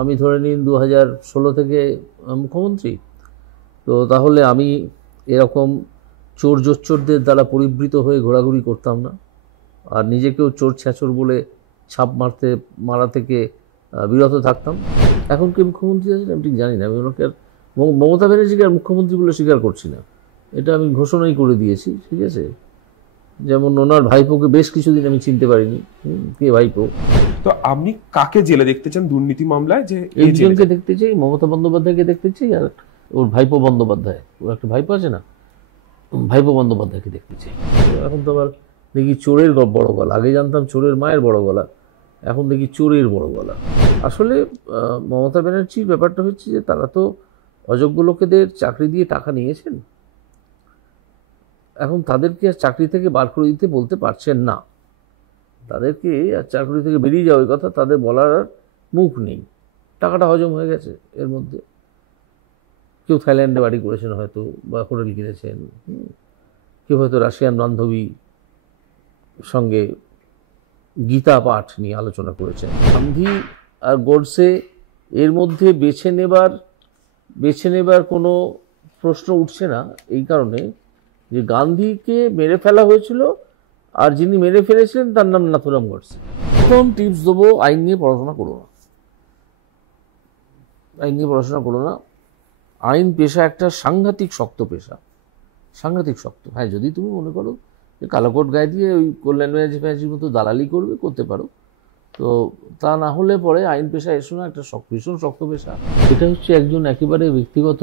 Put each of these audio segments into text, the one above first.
আমি ধরে নিন 2016 থেকে মুখ্যমন্ত্রী। তো তাহলে আমি এরকম চোর জোচ্চোরদের দ্বারা পরিবৃত হয়ে ঘোরাঘুরি করতাম না, আর নিজেকেও চোর ছ্যাঁচর বলে ছাপ মারা থেকে বিরত থাকতাম। এখন কি মুখ্যমন্ত্রী আছেন আমি ঠিক জানি না। আমি ওনাকে মমতা ব্যানার্জিকে আর মুখ্যমন্ত্রী বলে স্বীকার করছি না, এটা আমি ঘোষণাই করে দিয়েছি, ঠিক আছে। যেমন ওনার ভাইপোকে বেশ কিছুদিন আমি চিনতে পারিনি, কে ভাইপো। তো আপনি কাকে জেলে দেখতে চান দুর্নীতি মামলায়? যে একজনকে দেখতে চাই, মমতা বন্দ্যোপাধ্যায়কে দেখতে চাই, আর ওর ভাইপো বন্দ্যোপাধ্যায়, ওর একটা ভাইপো আছে না, ভাইপো বন্দ্যোপাধ্যায়কে দেখতে চাই। এখন তো আবার দেখি চোরের বড় গলা, আগে জানতাম চোরের মায়ের বড় গলা, এখন দেখি চোরের বড় গলা। আসলে মমতা ব্যানার্জির ব্যাপারটা হচ্ছে যে তারা তো অযোগ্য লোকেদের চাকরি দিয়ে টাকা নিয়েছেন, এখন তাদেরকে আর চাকরি থেকে বার করে দিতে বলতে পারছেন না। তাদেরকে আর চাকরি থেকে বেরিয়ে যাওয়ার কথা তাদের বলার আর মুখ নেই, টাকাটা হজম হয়ে গেছে এর মধ্যে। কেউ থাইল্যান্ডে বাড়ি করেছেন হয়তো, বা হোটেল কিনেছেন, কেউ হয়তো রাশিয়ান বান্ধবী সঙ্গে গীতা পাঠ নিয়ে আলোচনা করেছেন। গান্ধী আর গোডসে এর মধ্যে বেছে নেবার কোনো প্রশ্ন উঠছে না, এই কারণে যে গান্ধীকে মেরে ফেলা হয়েছিল, আর যিনি মেরে ফেলেছিলেন তার নাম নাথুরাম গোডসে। প্রথম টিপস দেবো, আইন নিয়ে পড়াশোনা করো না। আইন নিয়ে পড়াশোনা করো না। আইন পেশা একটা সাংঘাতিক শক্ত পেশা, সাংঘাতিক শক্ত। হ্যাঁ, যদি তুমি মনে করো যে কালো কোট গায়ে দিয়ে ওই কল্যাণ ব্যানার্জির মতো দালালি করতে পারো, তো তা না হলে পরে আইন পেশা এসো না, একটা ভীষণ শক্ত পেশা। এটা হচ্ছে একজন একেবারে ব্যক্তিগত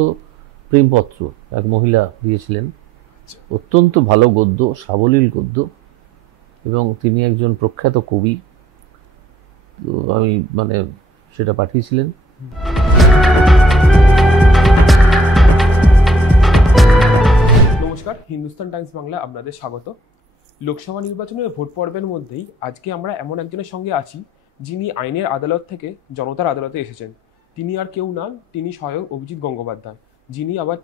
প্রেমপত্র এক মহিলা দিয়েছিলেন, অত্যন্ত ভালো গদ্য, সাবলীল গদ্য, এবং তিনি একজন প্রখ্যাত কবি। তো আমি সেটা পাঠিয়েছিলেন। নমস্কার, হিন্দুস্তান টাইমস বাংলা আপনাদের স্বাগত। লোকসভা নির্বাচনের ভোট পর্বের মধ্যেই আজকে আমরা এমন একজনের সঙ্গে আছি যিনি আইনের আদালত থেকে জনতার আদালতে এসেছেন। তিনি আর কেউ নন, তিনি স্বয়ং অভিজিৎ গঙ্গোপাধ্যায়, যিনি আবার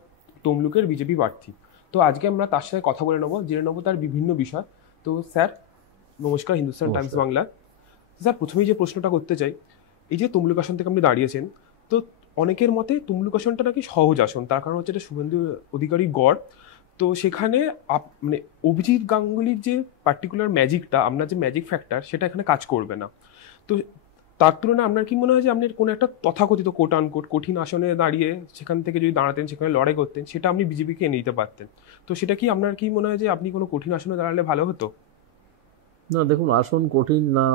তমলুকের বিজেপি প্রার্থী। তো আজকে আমরা তার সাথে কথা বলে নেবো, জেনে নেবো তার বিভিন্ন বিষয়। তো স্যার নমস্কার, হিন্দুস্তান টাইমস বাংলা। স্যার, প্রথমেই যে প্রশ্নটা করতে চাই, এই যে তমলুক আসন থেকে আপনি দাঁড়িয়েছেন, তো অনেকের মতে তমলুক আসনটা নাকি সহজ আসন, তার কারণ হচ্ছে এটা শুভেন্দু অধিকারী গড়। তো সেখানে অভিজিৎ গাঙ্গুলির যে পার্টিকুলার ম্যাজিকটা, আপনার যে ম্যাজিক ফ্যাক্টর, সেটা এখানে কাজ করবে না। তো তার তুলনায় আপনার কি মনে হয় যে আপনি কোনো একটা তথাকথিত কোট আনকোট কঠিন আসনে দাঁড়িয়ে সেখান থেকে যদি দাঁড়াতেন, সেখানে লড়াই করতেন, সেটা আপনি বিজেপিকে এনে দিতে পারতেন? তো সেটা কি আপনার কি মনে হয় যে আপনি কোনো কঠিন আসনে দাঁড়ালে ভালো হতো? না, দেখুন, আসন কঠিন না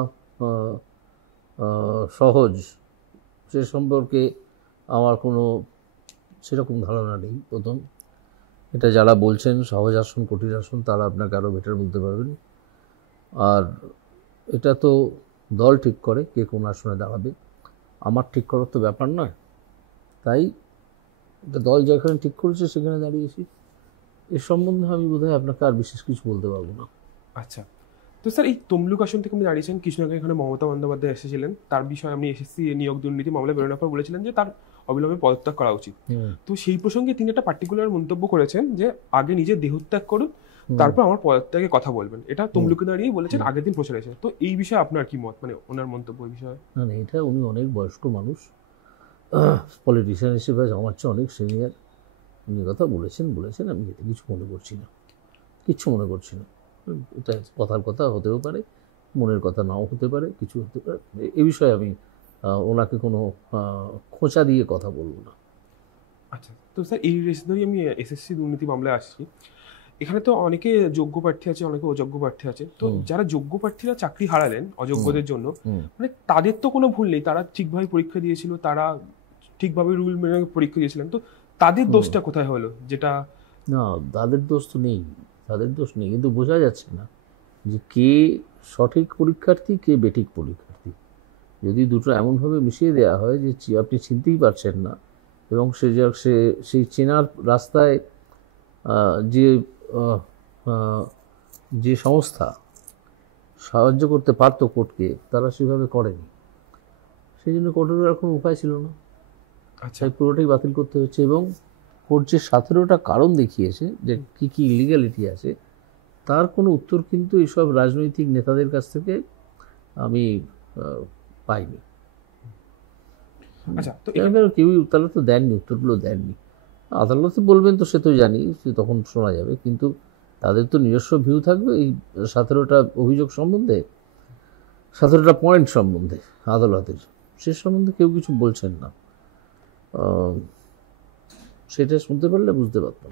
সহজ সে সম্পর্কে আমার কোনো সেরকম ধারণা নেই। প্রথম, এটা যারা বলছেন সহজ আসন কঠিন আসন, তারা আপনাকে আরও বেটার বলতে পারবেন। আর এটা তো দল ঠিক করে কে কোন আসনে দাঁড়াবে, আমার ঠিক করার তো ব্যাপার নয়। তাই এটা দল যেখানে ঠিক করেছে সেখানে দাঁড়িয়েছি। এর সম্বন্ধে আমি বোধহয় আপনাকে আর বিশেষ কিছু বলতে পারবো না। আচ্ছা, তো স্যার এই তমলুক আসন থেকে আপনি দাঁড়িয়েছেন, কিছুদিন আগে এখানে মমতা বন্দ্যোপাধ্যায় এসেছিলেন, তার বিষয়ে আপনি এসএসসি নিয়োগ দুর্নীতি মামলায় বেরোনোর পর বলেছিলেন যে তার অবিলম্বে পদত্যাগ করা উচিত। তো সেই প্রসঙ্গে তিনি একটা পার্টিকুলার মন্তব্য করেছেন যে আগে নিজে দেহত্যাগ করুন, তারপর আমার পদত্যাগের কথা বলবেন। এটা তমলুকে দাঁড়িয়ে বলেছেন, আগের দিন প্রচার হয়েছে। তো এই বিষয়ে আপনার কি মত, ওনার মন্তব্য এই বিষয়ে? না, এটা উনি অনেক বয়স্ক মানুষ, পলিটিশিয়ান হিসেবে আমার চেয়ে অনেক সিনিয়র। উনি কথা বলেছেন, আমি এতে কিছু মনে করছি না, কিচ্ছু মনে করছি না। এটা কথার কথা হতেও পারে, মনের কথা নাও হতে পারে, কিছু হতে পারে। এ বিষয়ে আমি ওনাকে কোনো খোঁচা দিয়ে কথা বলবো না। আচ্ছা, তো স্যার এই রেস ধরেই আমি এসএসসি দুর্নীতি মামলায় আসছি। এখানে তো অনেকে যোগ্য প্রার্থী আছে, অনেকে অযোগ্য প্রার্থী আছে। তো যারা যোগ্য প্রার্থীরা চাকরি হারালেন অযোগ্যদের জন্য, তাদের তো কোনো ভুল নেই, তারা ঠিকভাবে পরীক্ষা দিয়েছিল, তারা ঠিকভাবে রুল মেনে পরীক্ষা দিয়েছিলেন। তো তাদের দোষটা কোথায় হলো? যেটা না, তাদের দোষ তো নেই, কিন্তু বোঝা যাচ্ছে না যে কে সঠিক পরীক্ষার্থী, কে বেঠিক পরীক্ষার্থী। যদি দুটো এমনভাবে মিশিয়ে দেওয়া হয় যে আপনি চিনতেই পারছেন না, এবং সেই চেনার রাস্তায় যে সংস্থা সাহায্য করতে পারতো কোর্টকে, তারা সেভাবে করেনি। সেই জন্য কোর্টের আর কোনো উপায় ছিল না। আচ্ছা, পুরোটাই বাতিল করতে হচ্ছে। এবং কোর্ট যে 17টা কারণ দেখিয়েছে যে কী কী ইলিগ্যালিটি আছে, তার কোনো উত্তর কিন্তু এইসব রাজনৈতিক নেতাদের কাছ থেকে আমি পাইনি। আচ্ছা, তো কেউই তাহলে তো দেননি, উত্তরগুলো দেননি। আদালতে বলবেন তো সে তো জানি, সে তখন শোনা যাবে, কিন্তু তাদের তো নিজস্ব ভিউ থাকবে এই 17টা অভিযোগ সম্বন্ধে, 17টা পয়েন্ট সম্বন্ধে আদালতের, সে সম্বন্ধে কেউ কিছু বলছেন না। সেটা শুনতে পারলে বুঝতে পারতাম।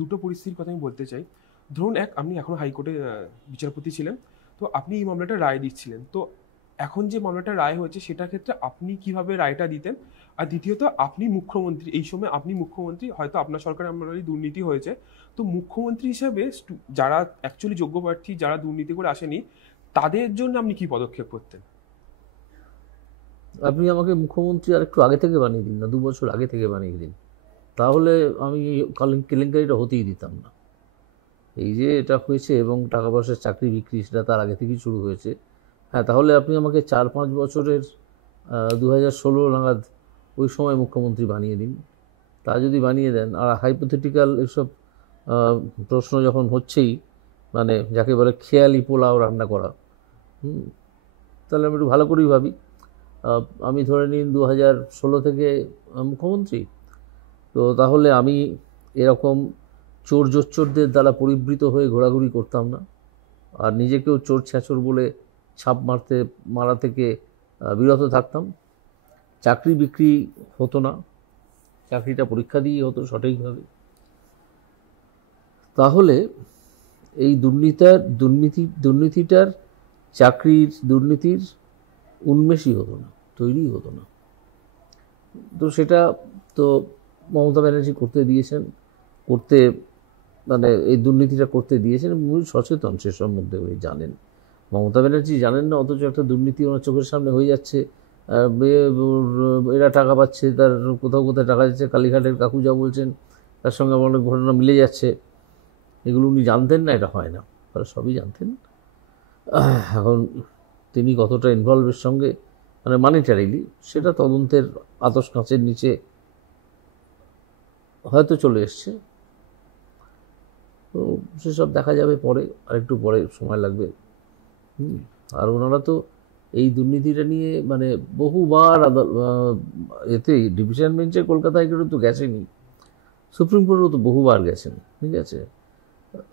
দুটো পরিস্থিতির কথা আমি বলতে চাই। ধরুন আপনি এখনো হাইকোর্টে বিচারপতি ছিলেন, তো আপনি এই মামলাটা রায় দিচ্ছিলেন, তো এখন যে মামলাটা রায় হয়েছে সেটার ক্ষেত্রে আপনি কিভাবে রায়টা দিতেন? আর দ্বিতীয়ত, আপনি মুখ্যমন্ত্রী, এই সময় আপনি মুখ্যমন্ত্রী, হয়তো আপনার সরকারের আমলে দুর্নীতি হয়েছে, তো মুখ্যমন্ত্রী হিসাবে যারা অ্যাকচুয়ালি যোগ্য প্রার্থী, যারা দুর্নীতি করে আসেনি, তাদের জন্য আপনি কি পদক্ষেপ করতেন? আপনি আমাকে মুখ্যমন্ত্রী আর একটু আগে থেকে বানিয়ে দিন না, 2 বছর আগে থেকে বানিয়ে দিন, তাহলে আমি কেলেঙ্কারিটা হতেই দিতাম না। এই যে এটা হয়েছে এবং টাকা পয়সার চাকরি বিক্রি, সেটা তার আগে থেকেই শুরু হয়েছে। হ্যাঁ, তাহলে আপনি আমাকে 4-5 বছরের 2016 নাগাদ ওই সময় মুখ্যমন্ত্রী বানিয়ে দিন। তা যদি বানিয়ে দেন, আর হাইপোথেটিক্যাল এসব প্রশ্ন যখন হচ্ছেই, মানে যাকে বলে খেয়ালি পোলাও রান্না করা, তাহলে আমি একটু ভালো করেই ভাবি। আমি ধরে নিন 2016 থেকে মুখ্যমন্ত্রী, তো তাহলে আমি এরকম চোর জোচ্চোরদের দ্বারা পরিবৃত হয়ে ঘোরাঘুরি করতাম না, আর নিজেকেও চোর ছ্যাঁচোর বলে ছাপ মারা থেকে বিরত থাকতাম। চাকরি বিক্রি হতো না, চাকরিটা পরীক্ষা দিয়েই হতো সঠিকভাবে। তাহলে এই দুর্নীতিটার চাকরির দুর্নীতির উন্মেষই হতো না, তৈরি হতো না। তো সেটা তো মমতা ব্যানার্জি করতে দিয়েছেন, মানে এই দুর্নীতিটা করতে দিয়েছেন, উনি সচেতন সে সম্বন্ধে, উনি জানেন। মমতা ব্যানার্জি জানেন না, অথচ একটা দুর্নীতি ওনার চোখের সামনে হয়ে যাচ্ছে, এরা টাকা পাচ্ছে, তার কোথাও কোথায় টাকা যাচ্ছে, কালীঘাটের কাকু যা বলছেন তার সঙ্গে অনেক ঘটনা মিলে যাচ্ছে। এগুলো উনি জানতেন না? এটা হয় না, তারা সবই জানতেন। এখন তিনি কতটা ইনভলভের সঙ্গে, মানে মনিটারিলি, সেটা তদন্তের আতশ কাঁচের নিচে হয়তো চলে এসছে। তো সেসব দেখা যাবে পরে, আরেকটু পরে সময় লাগবে। আর ওনারা তো এই দুর্নীতিটা নিয়ে মানে বহুবার এতে ডিভিশন বেঞ্চে কলকাতা হাইকোর্টে তো গেছেনই, সুপ্রিম কোর্টেও তো বহুবার গেছেন। ঠিক আছে,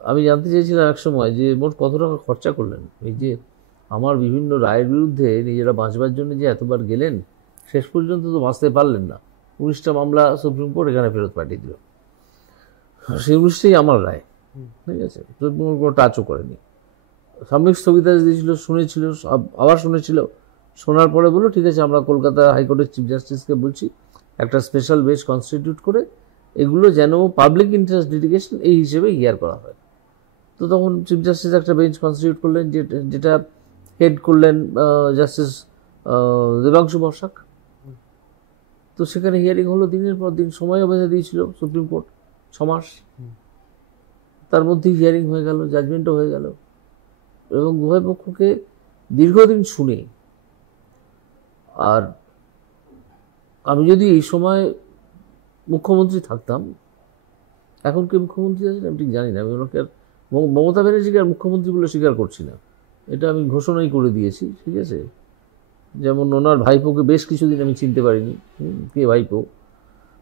আমি জানতে চেয়েছিলাম এক সময় যে মোট কত টাকা খরচা করলেন এই যে আমার বিভিন্ন রায়ের বিরুদ্ধে নিজেরা বাঁচবার জন্য যে এতবার গেলেন, শেষ পর্যন্ত তো বাঁচতে পারলেন না। 19টা মামলা সুপ্রিম কোর্ট এখানে ফেরত পাঠিয়ে দিল, সেই 19টাই আমার রায়। ঠিক আছে, সুপ্রিম কোর্ট কোনো টাচও করেনি, সাময়িক স্থগিতাদেশ দিয়েছিল, শুনেছিল, আবার শুনেছিল, শোনার পরে বললো ঠিক আছে, আমরা কলকাতা হাইকোর্টের চিফ জাস্টিসকে বলছি একটা স্পেশাল বেঞ্চ কনস্টিটিউট করে এগুলো যেন পাবলিক ইন্টারেস্ট লিটিগেশন এই হিসেবে হিয়ার করা হয়। তো তখন চিফ জাস্টিস একটা বেঞ্চ কনস্টিটিউট করলেন, যেটা হেড করলেন জাস্টিস দেবাংশু বসাক। তো সেখানে হিয়ারিং হলো, দিনের পর দিন, সময়ও বেঁধে দিয়েছিল সুপ্রিম কোর্ট 6 মাস। তার মধ্যেই হিয়ারিং হয়ে গেল, জাজমেন্টও হয়ে গেল, এবং উভয় পক্ষকে দীর্ঘদিন শুনে। আর আমি যদি এই সময় মুখ্যমন্ত্রী থাকতাম, এখন কি মুখ্যমন্ত্রী আছেন আমি ঠিক জানি না, আমি ওনাকে আর মমতা ব্যানার্জিকে আর মুখ্যমন্ত্রী বলে স্বীকার করছি না, এটা আমি ঘোষণাই করে দিয়েছি। ঠিক আছে, যেমন ওনার ভাইপোকে বেশ কিছুদিন আমি চিনতে পারিনি, কে ভাইপো,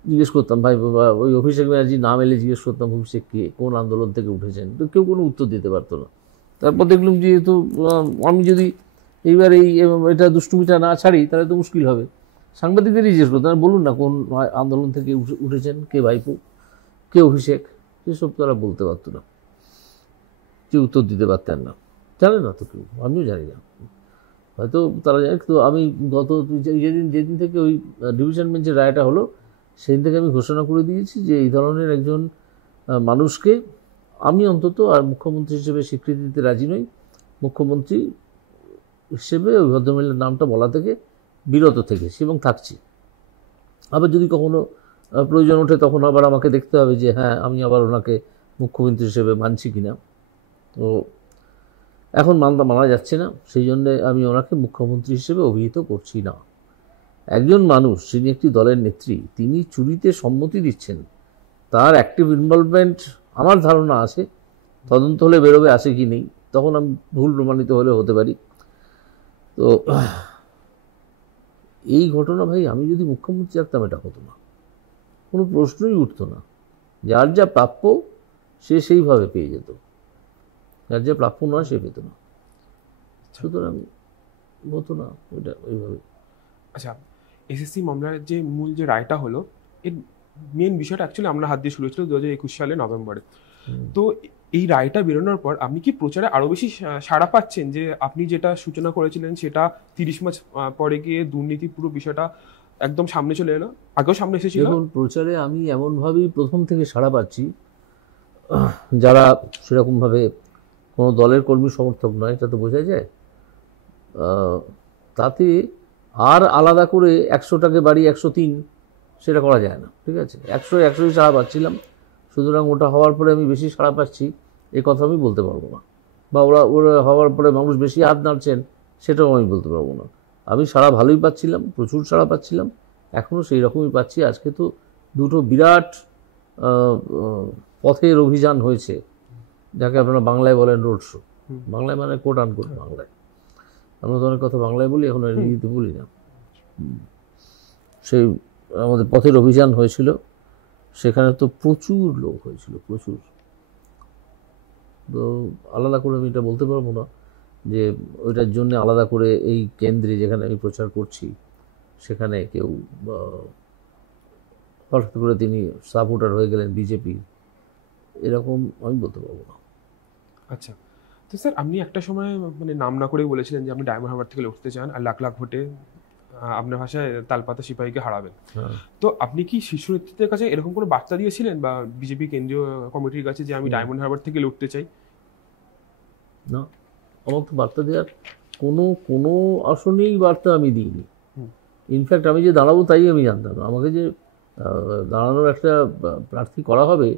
জিজ্ঞেস করতাম ভাইপো, বা ওই অভিষেক ব্যানার্জি নাম এলে জিজ্ঞেস করতাম অভিষেক কে, কোন আন্দোলন থেকে উঠেছেন, তো কেউ কোনো উত্তর দিতে পারতো না। তারপর দেখলাম যেহেতু আমি যদি এইবার এটা দুষ্টুমিটা না ছাড়ি তাহলে তো মুশকিল হবে, সাংবাদিকদেরই জিজ্ঞেস করতাম, বলুন না কোন আন্দোলন থেকে উঠেছেন, কে ভাইপো, কে অভিষেক, সেসব তারা বলতে পারতো না। যে উত্তর দিতে পারতেন না, জানে না তো কেউ, আমিও জানি না, হয়তো তারা জানে। তো আমি গত যেদিন থেকে ওই ডিভিশন বেঞ্চের রায়টা হলো, সেদিন থেকে আমি ঘোষণা করে দিয়েছি যে এই ধরনের একজন মানুষকে আমি অন্তত আর মুখ্যমন্ত্রী হিসেবে স্বীকৃতি দিতে রাজি নই। মুখ্যমন্ত্রী হিসেবে ওই ভদ্রমহিলার নামটা বলা থেকে বিরত থেকেছি এবং থাকছি। আবার যদি কখনো প্রয়োজন ওঠে তখন আবার আমাকে দেখতে হবে যে হ্যাঁ আমি আবার ওনাকে মুখ্যমন্ত্রী হিসেবে মানছি কিনা। তো এখন মানা যাচ্ছে না, সেই জন্যে আমি ওনাকে মুখ্যমন্ত্রী হিসেবে অভিহিত করছি না। একজন মানুষ যিনি একটি দলের নেত্রী, তিনি চুরিতে সম্মতি দিচ্ছেন, তার অ্যাক্টিভ ইনভলভমেন্ট আমার ধারণা আছে, তদন্ত হলে বেরোবে, আসে কি নেই, তখন আমি ভুল প্রমাণিত হলে হতে পারি। তো এই ঘটনা ভাই, আমি যদি মুখ্যমন্ত্রী থাকতাম এটা হতো না, কোনো প্রশ্নই উঠতো না। যার যা প্রাপ্য সে সেইভাবে পেয়ে যেত, যার যা প্রাপ্য নয় সে পেত না, সুতরাং হতো না ওইটা ওইভাবে। আচ্ছা, এসএসসি মামলার যে মূল যে রায়টা হলো, এর মেন বিষয়টা অ্যাকচুয়ালি আমরা হাত দিয়ে শুরু হয়েছিল 2021 সালে নভেম্বরে। তো এই রায়টা বেরোনোর পর আপনি কি প্রচারে আরো বেশি সাড়া পাচ্ছেন, যে আপনি যেটা সূচনা করেছিলেন সেটা 30 মাস পরে গিয়ে দুর্নীতি পুরো বিষয়টা একদম সামনে চলে এলো? আগেও সামনে এসেছিল। দেখুন, প্রচারে আমি এমনভাবেই প্রথম থেকে সাড়া পাচ্ছি, যারা সেরকমভাবে কোনো দলের কর্মী সমর্থক নয়, এটা তো বোঝা যায়। তাতে আর আলাদা করে 100টাকে বাড়ি 103 সেটা করা যায় না, ঠিক আছে? 100ই সাড়া পাচ্ছিলাম, সুতরাং ওটা হওয়ার পরে আমি বেশি সাড়া পাচ্ছি এ কথা আমি বলতে পারবো না, বা ওরা হওয়ার পরে মানুষ বেশি হাত নাড়ছেন সেটাও আমি বলতে পারবো না। আমি সাড়া ভালোই পাচ্ছিলাম, প্রচুর সাড়া পাচ্ছিলাম, এখনও সেই রকমই পাচ্ছি। আজকে তো দুটো বিরাট পথের অভিযান হয়েছে, যাকে আপনারা বাংলায় বলেন রোড শো। বাংলায় মানে কোট আনকোট বাংলায়, আমরা তো অনেক কথা বাংলায় বলি, এখন ইংরেজিতে বলি না। সেই আমাদের পথের অভিযান হয়েছিল, সেখানে তো প্রচুর লোক হয়েছিল, প্রচুর। তো আলাদা করে আমি এটা বলতে পারবো না যে ওইটার জন্য আলাদা করে এই কেন্দ্রে যেখানে আমি প্রচার করছি সেখানে কেউ হঠাৎ করে তিনি সাপোর্টার হয়ে গেলেন বিজেপি, এরকম আমি বলতে পারবো না। আচ্ছা, তো স্যার আপনি একটা সময় মানে নাম না করেই বলেছিলেন যে আপনি ডায়মন্ড হারবার থেকে লড়তে চান আর লাখ লাখ ভোটে আপনার ভাষায় তালপাতা সিপাহীকে হারাবেন। তো আপনি কি শীর্ষ নেতৃত্বের কাছে এরকম কোনো বার্তা দিয়েছিলেন বা বিজেপি কেন্দ্রীয় কমিটির কাছে যে আমি ডায়মন্ড হারবার থেকে লড়তে চাই? না, আমার তো বার্তা দেওয়ার কোনো আসনেই বার্তা আমি দিইনি। ইনফ্যাক্ট আমি যে দাঁড়াবো তাই আমি জানতাম না, আমাকে যে দাঁড়ানোর একটা প্রার্থী করা হবে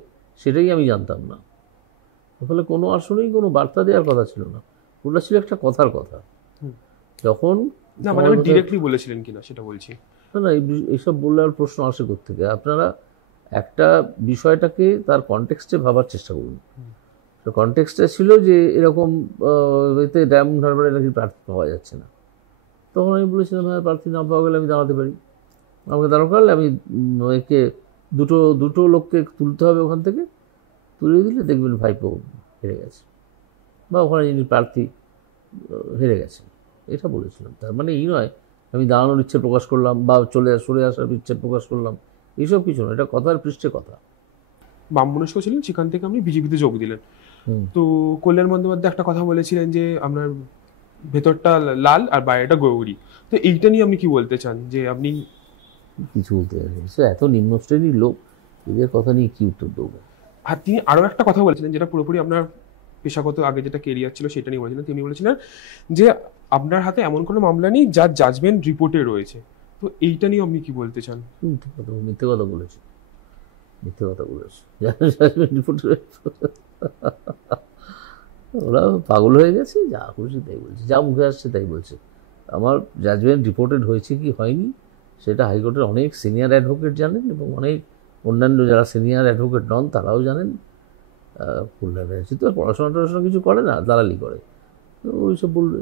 সেটাই আমি জানতাম না। ফলে কোনো আসনেই কোনো বার্তা দেওয়ার কথা ছিল না, ওটা ছিল একটা কথার কথা। যখন না মানে আমি ডিরেক্টলি বলেছিলেন কিনা সেটা বলছি। না, এইসব বললে আর প্রশ্ন আসে কোত্থেকে? আপনারা একটা বিষয়টাকে তার কনটেক্সটে ভাবার চেষ্টা করুন। তো কনটেক্সটটা ছিল যে এরকম এতে ডায়মন্ড হারবারে নাকি প্রার্থী পাওয়া যাচ্ছে না, তখন আমি বলেছিলাম হ্যাঁ, প্রার্থী না পাওয়া গেলে আমি দাঁড়াতে পারি। আমাকে দাঁড়ানো করলে আমি একে দুটো লোককে তুলতে হবে, ওখান থেকে তুলে দিলে দেখবেন ভাইপো হেরে গেছে, বা ওখানে যিনি প্রার্থী হেরে গেছে, এটা বলেছিলাম। তার মানে এই নয় আমি দাঁড়ানোর ইচ্ছে প্রকাশ করলাম বা সরে আসার ইচ্ছে প্রকাশ করলাম, এইসব কিছু না, এটা কথার পৃষ্ঠে কথা। বাম মনস্ক ছিলেন, সেখান থেকে আপনি বিজেপিতে যোগ দিলেন। তো কল্যাণ বন্দ্যোপাধ্যায় একটা কথা বলেছিলেন যে আপনার ভেতরটা লাল আর বাইরেটা গৌরী। তো এইটা নিয়ে আপনি কি বলতে চান, যে আপনি? কিছু বলতে পারি, সে এত নিম্ন শ্রেণীর লোক, এদের কথা নিয়ে কি উত্তর দেবো? আর তিনি আরও একটা কথা বলেছিলেন যেটা পুরোপুরি আপনার পেশাগত আগে যেটা কেরিয়ার ছিল সেটা নিয়ে বলেছিলেন। তিনি বলেছিলেন যে আপনার হাতে এমন কোনো মামলা নেই যার জাজমেন্ট রিপোর্টে রয়েছে। তো এইটা নিয়ে আপনি কি বলতে চান? মিথ্যে কথা বলেছি, জাজমেন্ট রিপোর্টে ওরা পাগল হয়ে গেছে, যা খুশি তাই বলছে, যা মুখে আসছে তাই বলছে। আমার জাজমেন্ট রিপোর্টেড হয়েছে কি হয়নি সেটা হাইকোর্টের অনেক সিনিয়র অ্যাডভোকেট জানেন, এবং অনেক অন্যান্য যারা সিনিয়র অ্যাডভোকেট নন তারাও জানেন। কল্যাণ ব্যানার্জি তো পড়াশোনা কিছু করে না, দালালি করে, তো ওইসব বলবে।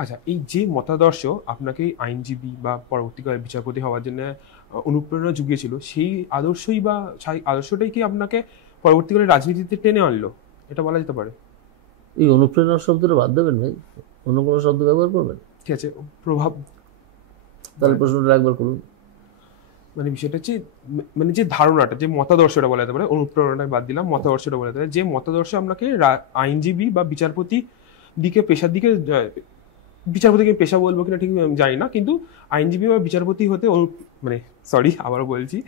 আচ্ছা, এই যে মতাদর্শ আপনাকে আইনজীবী বা পরবর্তীকালে বিচারপতি হওয়ার জন্য অনুপ্রেরণা জুগিয়েছিল, সেই আদর্শটাই কি আপনাকে পরবর্তীকালে রাজনীতিতে টেনে আনলো, এটা বলা যেতে পারে? এই অনুপ্রেরণার শব্দটা বাদ দেবেন ভাই, অন্য কোনো শব্দ ব্যবহার করবেন? ঠিক আছে, প্রভাব। তাহলে প্রশ্নটা একবার করুন। মানে বিষয়টা হচ্ছে মানে যে ধারণাটা, যে মতাদর্শটা বলা যেতে পারে, অনুপ্রেরণাটা বাদ দিলাম, মতাদর্শটা বলা যেতে পারে, যে মতাদর্শ আপনাকে আইনজীবী বা বিচারপতি দিকে পেশার দিকে, বিচারপতিকে পেশা বলবো কিনা ঠিক আমি জানি না, কিন্তু আইনজীবী বা বিচারপতি হতে মানে সরি আবারও বলছি,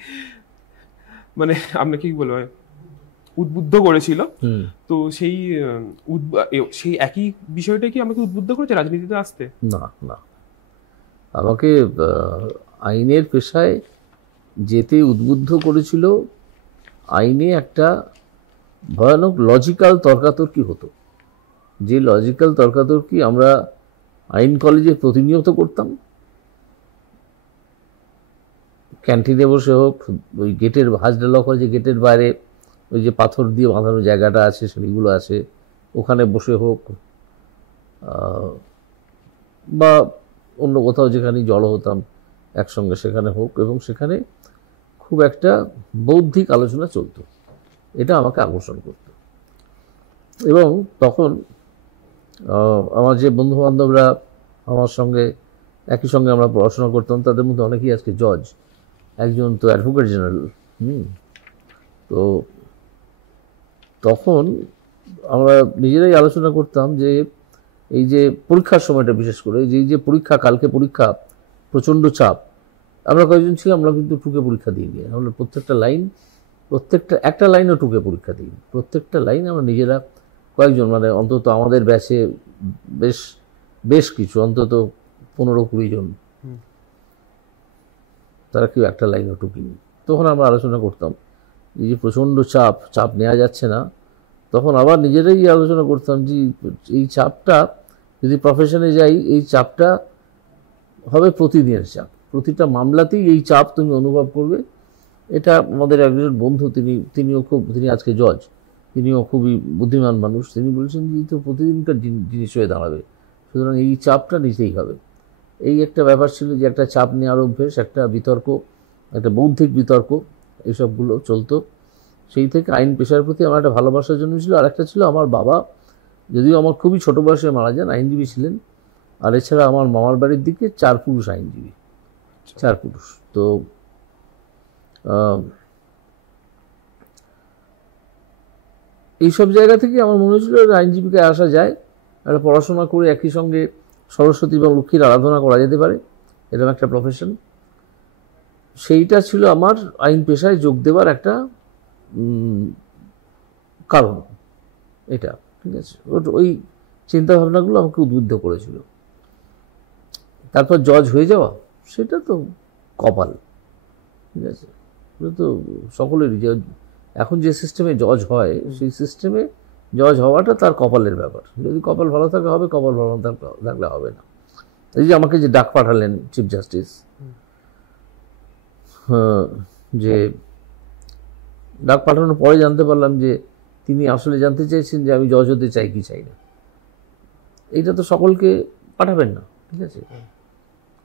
মানে আপনাকে কি বলবো, উদ্বুদ্ধ করেছিল। তো সেই সেই একই বিষয়টা কি আমাকে উদ্বুদ্ধ করেছে রাজনীতিতে আসতে? না না, আমাকে আইনের পেশায় যেতে উদ্বুদ্ধ করেছিল, আইনে একটা ভয়ানক লজিক্যাল তর্কাতর্কি হতো, যে লজিক্যাল তর্কাতর্কি আমরা আইন কলেজে প্রতিনিয়ত করতাম। ক্যান্টিনে বসে হোক, ওই গেটের হাজডালা কলেজে গেটের বাইরে ওই যে পাথর দিয়ে বাঁধানো জায়গাটা আছে, সেগুলো আছে, ওখানে বসে হোক, বা অন্য কোথাও যেখানে জড়ো হতাম একসঙ্গে সেখানে হোক, এবং সেখানে খুব একটা বৌদ্ধিক আলোচনা চলতো, এটা আমাকে আকর্ষণ করত। এবং তখন আমার যে বন্ধুবান্ধবরা আমার সঙ্গে একই সঙ্গে আমরা পড়াশোনা করতাম, তাদের মধ্যে অনেকেই আজকে জজ, একজন তো অ্যাডভোকেট জেনারেল। তো তখন আমরা নিজেরাই আলোচনা করতাম যে এই যে পরীক্ষার সময়টা, বিশেষ করে যে পরীক্ষা, কালকে পরীক্ষা, প্রচণ্ড চাপ, আমরা কয়েকজন ছিলাম, আমরা কিন্তু টুকে পরীক্ষা দিয়ে গিয়ে আমরা প্রত্যেকটা একটা লাইনও টুকে পরীক্ষা দিই, প্রত্যেকটা লাইন আমরা নিজেরা কয়েকজন, মানে অন্তত আমাদের ব্যাচে বেশ কিছু, অন্তত 15-20 জন, তারা কেউ একটা লাইনও টুকিনি। তখন আমরা আলোচনা করতাম এই যে প্রচণ্ড চাপ নেওয়া যাচ্ছে না, তখন আবার নিজেরাই আলোচনা করতাম যে এই চাপটা যদি প্রফেশনে যাই, এই চাপটা হবে প্রতিদিনের চাপ, প্রতিটা মামলাতেই এই চাপ তুমি অনুভব করবে। এটা আমাদের একজন বন্ধু, তিনি আজকে জজ, তিনিও খুবই বুদ্ধিমান মানুষ, তিনি বলছেন যে তো প্রতিদিনকার জিনিস হয়ে দাঁড়াবে, সুতরাং এই চাপটা নিতেই হবে। এই একটা ব্যাপার ছিল যে একটা চাপ নেওয়ার অভ্যেস, একটা বিতর্ক, একটা বৌদ্ধিক বিতর্ক, এইসবগুলো চলতো। সেই থেকে আইন পেশার প্রতি আমার একটা ভালোবাসার জন্য ছিল। আর একটা ছিল, আমার বাবা যদিও আমার খুবই ছোট বয়সে মারা যান, আইনজীবী ছিলেন, আর এছাড়া আমার মামার বাড়ির দিকে 4 পুরুষ আইনজীবী, 4 পুরুষ। তো এইসব জায়গা থেকে আমার মনে হয়েছিল আইনজীবীকে আসা যায়, একটা পড়াশোনা করে একই সঙ্গে সরস্বতী বা লক্ষ্মীর আরাধনা করা যেতে পারে, এরকম একটা প্রফেশন। সেইটা ছিল আমার আইন পেশায় যোগ দেওয়ার একটা কারণ, এটা ঠিক আছে। ওই চিন্তাভাবনাগুলো আমাকে উদ্বুদ্ধ করেছিল। তারপর জজ হয়ে যাওয়া, সেটা তো কপাল, ঠিক আছে, এটা তো সকলেরই। এখন যে সিস্টেমে জজ হয়, সেই সিস্টেমে জজ হওয়াটা তার কপালের ব্যাপার। যদি কপাল ভালো থাকে হবে, কপাল ভালো থাকলে হবে না। এই যে আমাকে যে ডাক পাঠালেন চিফ জাস্টিস, যে ডাক পাঠানোর পরে জানতে পারলাম যে তিনি আসলে জানতে চাইছেন যে আমি জজ হতে চাই কি চাই না। এইটা তো সকলকে পাঠাবেন না, ঠিক আছে,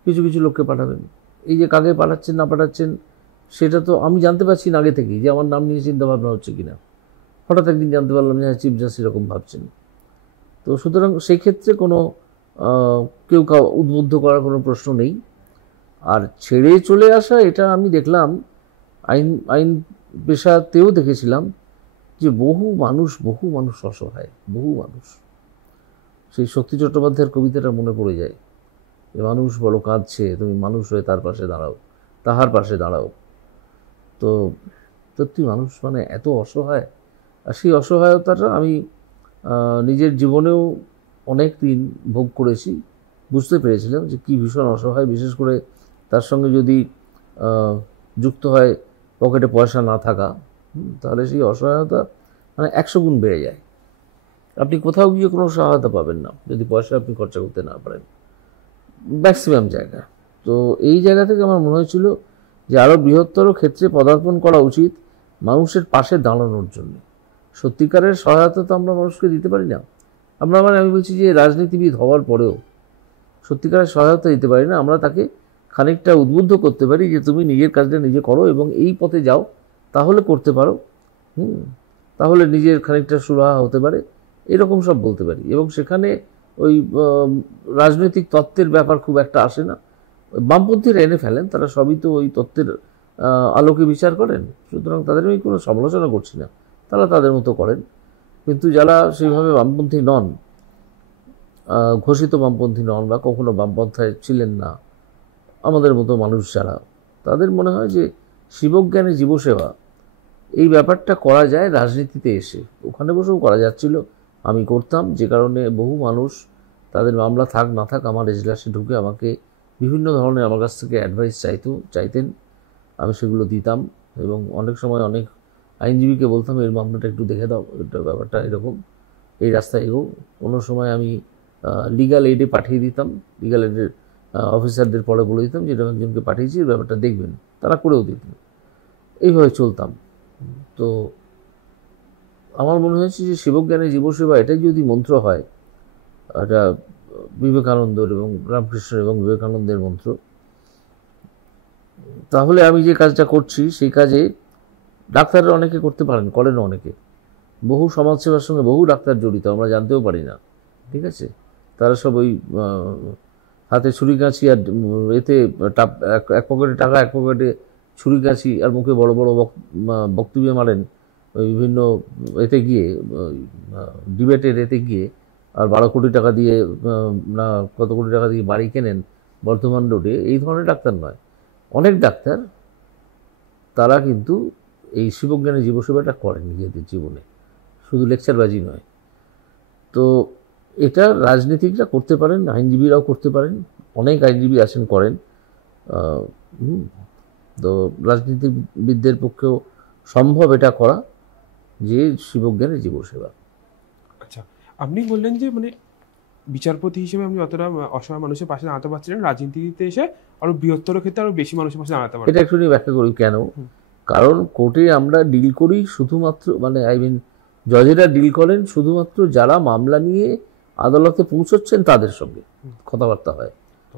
কিছু কিছু লোককে পাঠাবেন। এই যে কাকে পাঠাচ্ছেন না পাঠাচ্ছেন সেটা তো আমি জানতে পারছি না আগে থেকেই, যে আমার নাম নিয়ে চিন্তাভাবনা হচ্ছে কিনা। হঠাৎ একদিন জানতে পারলাম যে চিফ জাস্টিস এরকম ভাবছেন। তো সুতরাং সেই ক্ষেত্রে কোনো কেউ উদ্বুদ্ধ করার কোনো প্রশ্ন নেই। আর ছেড়ে চলে আসা, এটা আমি দেখলাম আইন পেশাতেও দেখেছিলাম যে বহু মানুষ অসহায়, বহু মানুষ। সেই শক্তি চট্টোপাধ্যায়ের কবিতাটা মনে পড়ে যায়, যে মানুষ বড় কাঁদছে, তুমি মানুষ হয়ে তার পাশে দাঁড়াও, তাহার পাশে দাঁড়াও। তো সত্যি মানুষ মানে এত অসহায়, আর সেই অসহায়তাটা আমি নিজের জীবনেও অনেক দিন ভোগ করেছি, বুঝতে পেরেছিলাম যে কী ভীষণ অসহায়। বিশেষ করে তার সঙ্গে যদি যুক্ত হয় পকেটে পয়সা না থাকা, তাহলে সেই অসহায়তা মানে 100 গুণ বেড়ে যায়। আপনি কোথাও গিয়ে কোনো সহায়তা পাবেন না যদি পয়সা আপনি খরচা করতে না পারেন, ম্যাক্সিমাম জায়গা। তো এই জায়গা থেকে আমার মনে হয়েছিল যে আরও বৃহত্তর ক্ষেত্রে পদার্পণ করা উচিত মানুষের পাশে দাঁড়ানোর জন্য। সত্যিকারের সহায়তা তো আমরা মানুষকে দিতে পারি না। আমি বলছি যে রাজনীতিবিদ হওয়ার পরেও সত্যিকারের সহায়তা দিতে পারি না। আমরা তাকে খানিকটা উদ্বুদ্ধ করতে পারি যে তুমি নিজের কাজটা নিজে করো এবং এই পথে যাও, তাহলে করতে পারো, তাহলে নিজের খানিকটা সুরাহা হতে পারে, এরকম সব বলতে পারি। এবং সেখানে ওই রাজনৈতিক তত্ত্বের ব্যাপার খুব একটা আসে না। বামপন্থীরা এনে ফেলেন, তারা সবই তো ওই তত্ত্বের আলোকে বিচার করেন। সুতরাং তাদের আমি কোনো সমালোচনা করছি না, তারা তাদের মতো করেন। কিন্তু যারা সেইভাবে বামপন্থী নন, ঘোষিত বামপন্থী নন বা কখনো বামপন্থায় ছিলেন না, আমাদের মতো মানুষ যারা, তাদের মনে হয় যে শিবজ্ঞানে জীবসেবা এই ব্যাপারটা করা যায় রাজনীতিতে এসে। ওখানে বসেও করা যাচ্ছিল, আমি করতাম, যে কারণে বহু মানুষ তাদের মামলা থাক না থাক আমার এজলাসে ঢুকে আমাকে বিভিন্ন ধরনের আমার কাছ থেকে অ্যাডভাইস চাইতেন, আমি সেগুলো দিতাম। এবং অনেক সময় অনেক আইনজীবীকে বলতাম এর মামলাটা একটু দেখে দাও, এটা ব্যাপারটা এরকম, এই রাস্তায় এগো। কোনো সময় আমি লিগাল এইডে পাঠিয়ে দিতাম, লিগাল এইডের অফিসারদের পরে বলে দিতাম যে এরকম একজনকে পাঠিয়েছি, ব্যাপারটা দেখবেন, তারা করেও দিতেন। এইভাবে চলতাম। তো আমার মনে হয়েছে যে শিবজ্ঞানে জীবসেবা এটাই যদি মন্ত্র হয়, এটা বিবেকানন্দের এবং রামকৃষ্ণ এবং বিবেকানন্দের মন্ত্র, তাহলে আমি যে কাজটা করছি সেই কাজে ডাক্তাররা অনেকে করতে পারেন, করেন অনেকে। বহু সমাজসেবার সঙ্গে বহু ডাক্তার জড়িত, আমরা জানতেও পারি না। ঠিক আছে, তারা সব ওই হাতে ছুরি কাঁচি আর এতে এক পকেটে টাকা, এক পকেটে ছুরি কাঁচি আর মুখে বড় বড় বক্তব্য মারেন ওই বিভিন্ন এতে গিয়ে, ডিবেটের এতে গিয়ে, আর 12 কোটি টাকা দিয়ে না কত কোটি টাকা দিয়ে বাড়ি কেনেন বর্ধমান রোডে। এই ধরনের ডাক্তার নয়, অনেক ডাক্তার তারা কিন্তু এই শিবজ্ঞানের জীবসেবাটা করেন নিজেদের জীবনে, শুধু লেকচারবাজি নয়। তো এটা রাজনীতিকরা করতে পারেন, আইনজীবীরাও করতে পারেন, অনেক আইনজীবী আছেন করেন। তো রাজনীতিবিদদের পক্ষেও সম্ভব এটা করা, যে শিবজ্ঞানের জীবসেবা। আচ্ছা, আপনি বললেন যে মানে বিচারপতি হিসেবে আপনি অতটা অসহায় মানুষের পাশে দাঁড়াতে পারছিলেন, রাজনীতিতে এসে আরো বৃহত্তর ক্ষেত্রে আরো বেশি মানুষের পাশে দাঁড়াতে পারবেন। এটা একটু ব্যাখ্যা করি কেন। কারণ কোর্টে আমরা ডিল করি শুধুমাত্র, মানে জজেরা ডিল করেন শুধুমাত্র যারা মামলা নিয়ে আদালতে পৌঁছচ্ছেন তাদের সঙ্গে কথাবার্তা হয়,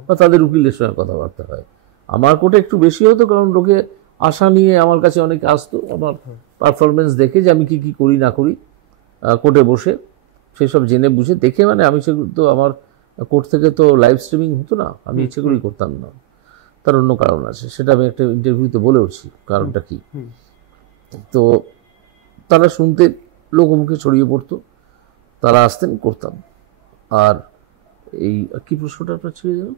বা তাদের উকিলের সঙ্গে কথাবার্তা হয়। আমার কোর্টে একটু বেশি হতো, কারণ লোকে আশা নিয়ে আমার কাছে অনেকে আসতো, আমার পারফরমেন্স দেখে যে আমি কি করি না করি কোর্টে বসে, সেসব জেনে বুঝে দেখে, মানে আমি সেগুলো তো আমার কোর্ট থেকে তো লাইভ স্ট্রিমিং হতো না, আমি ইচ্ছে করেই করতাম না, তার অন্য কারণ আছে, সেটা আমি একটা ইন্টারভিউতে বলেওছি কারণটা কি। তো তারা শুনতে লোকমুখে ছড়িয়ে পড়তো, তারা আসতেন, করতাম। আর এই কি প্রশ্নটা আপনার ছিল যেন,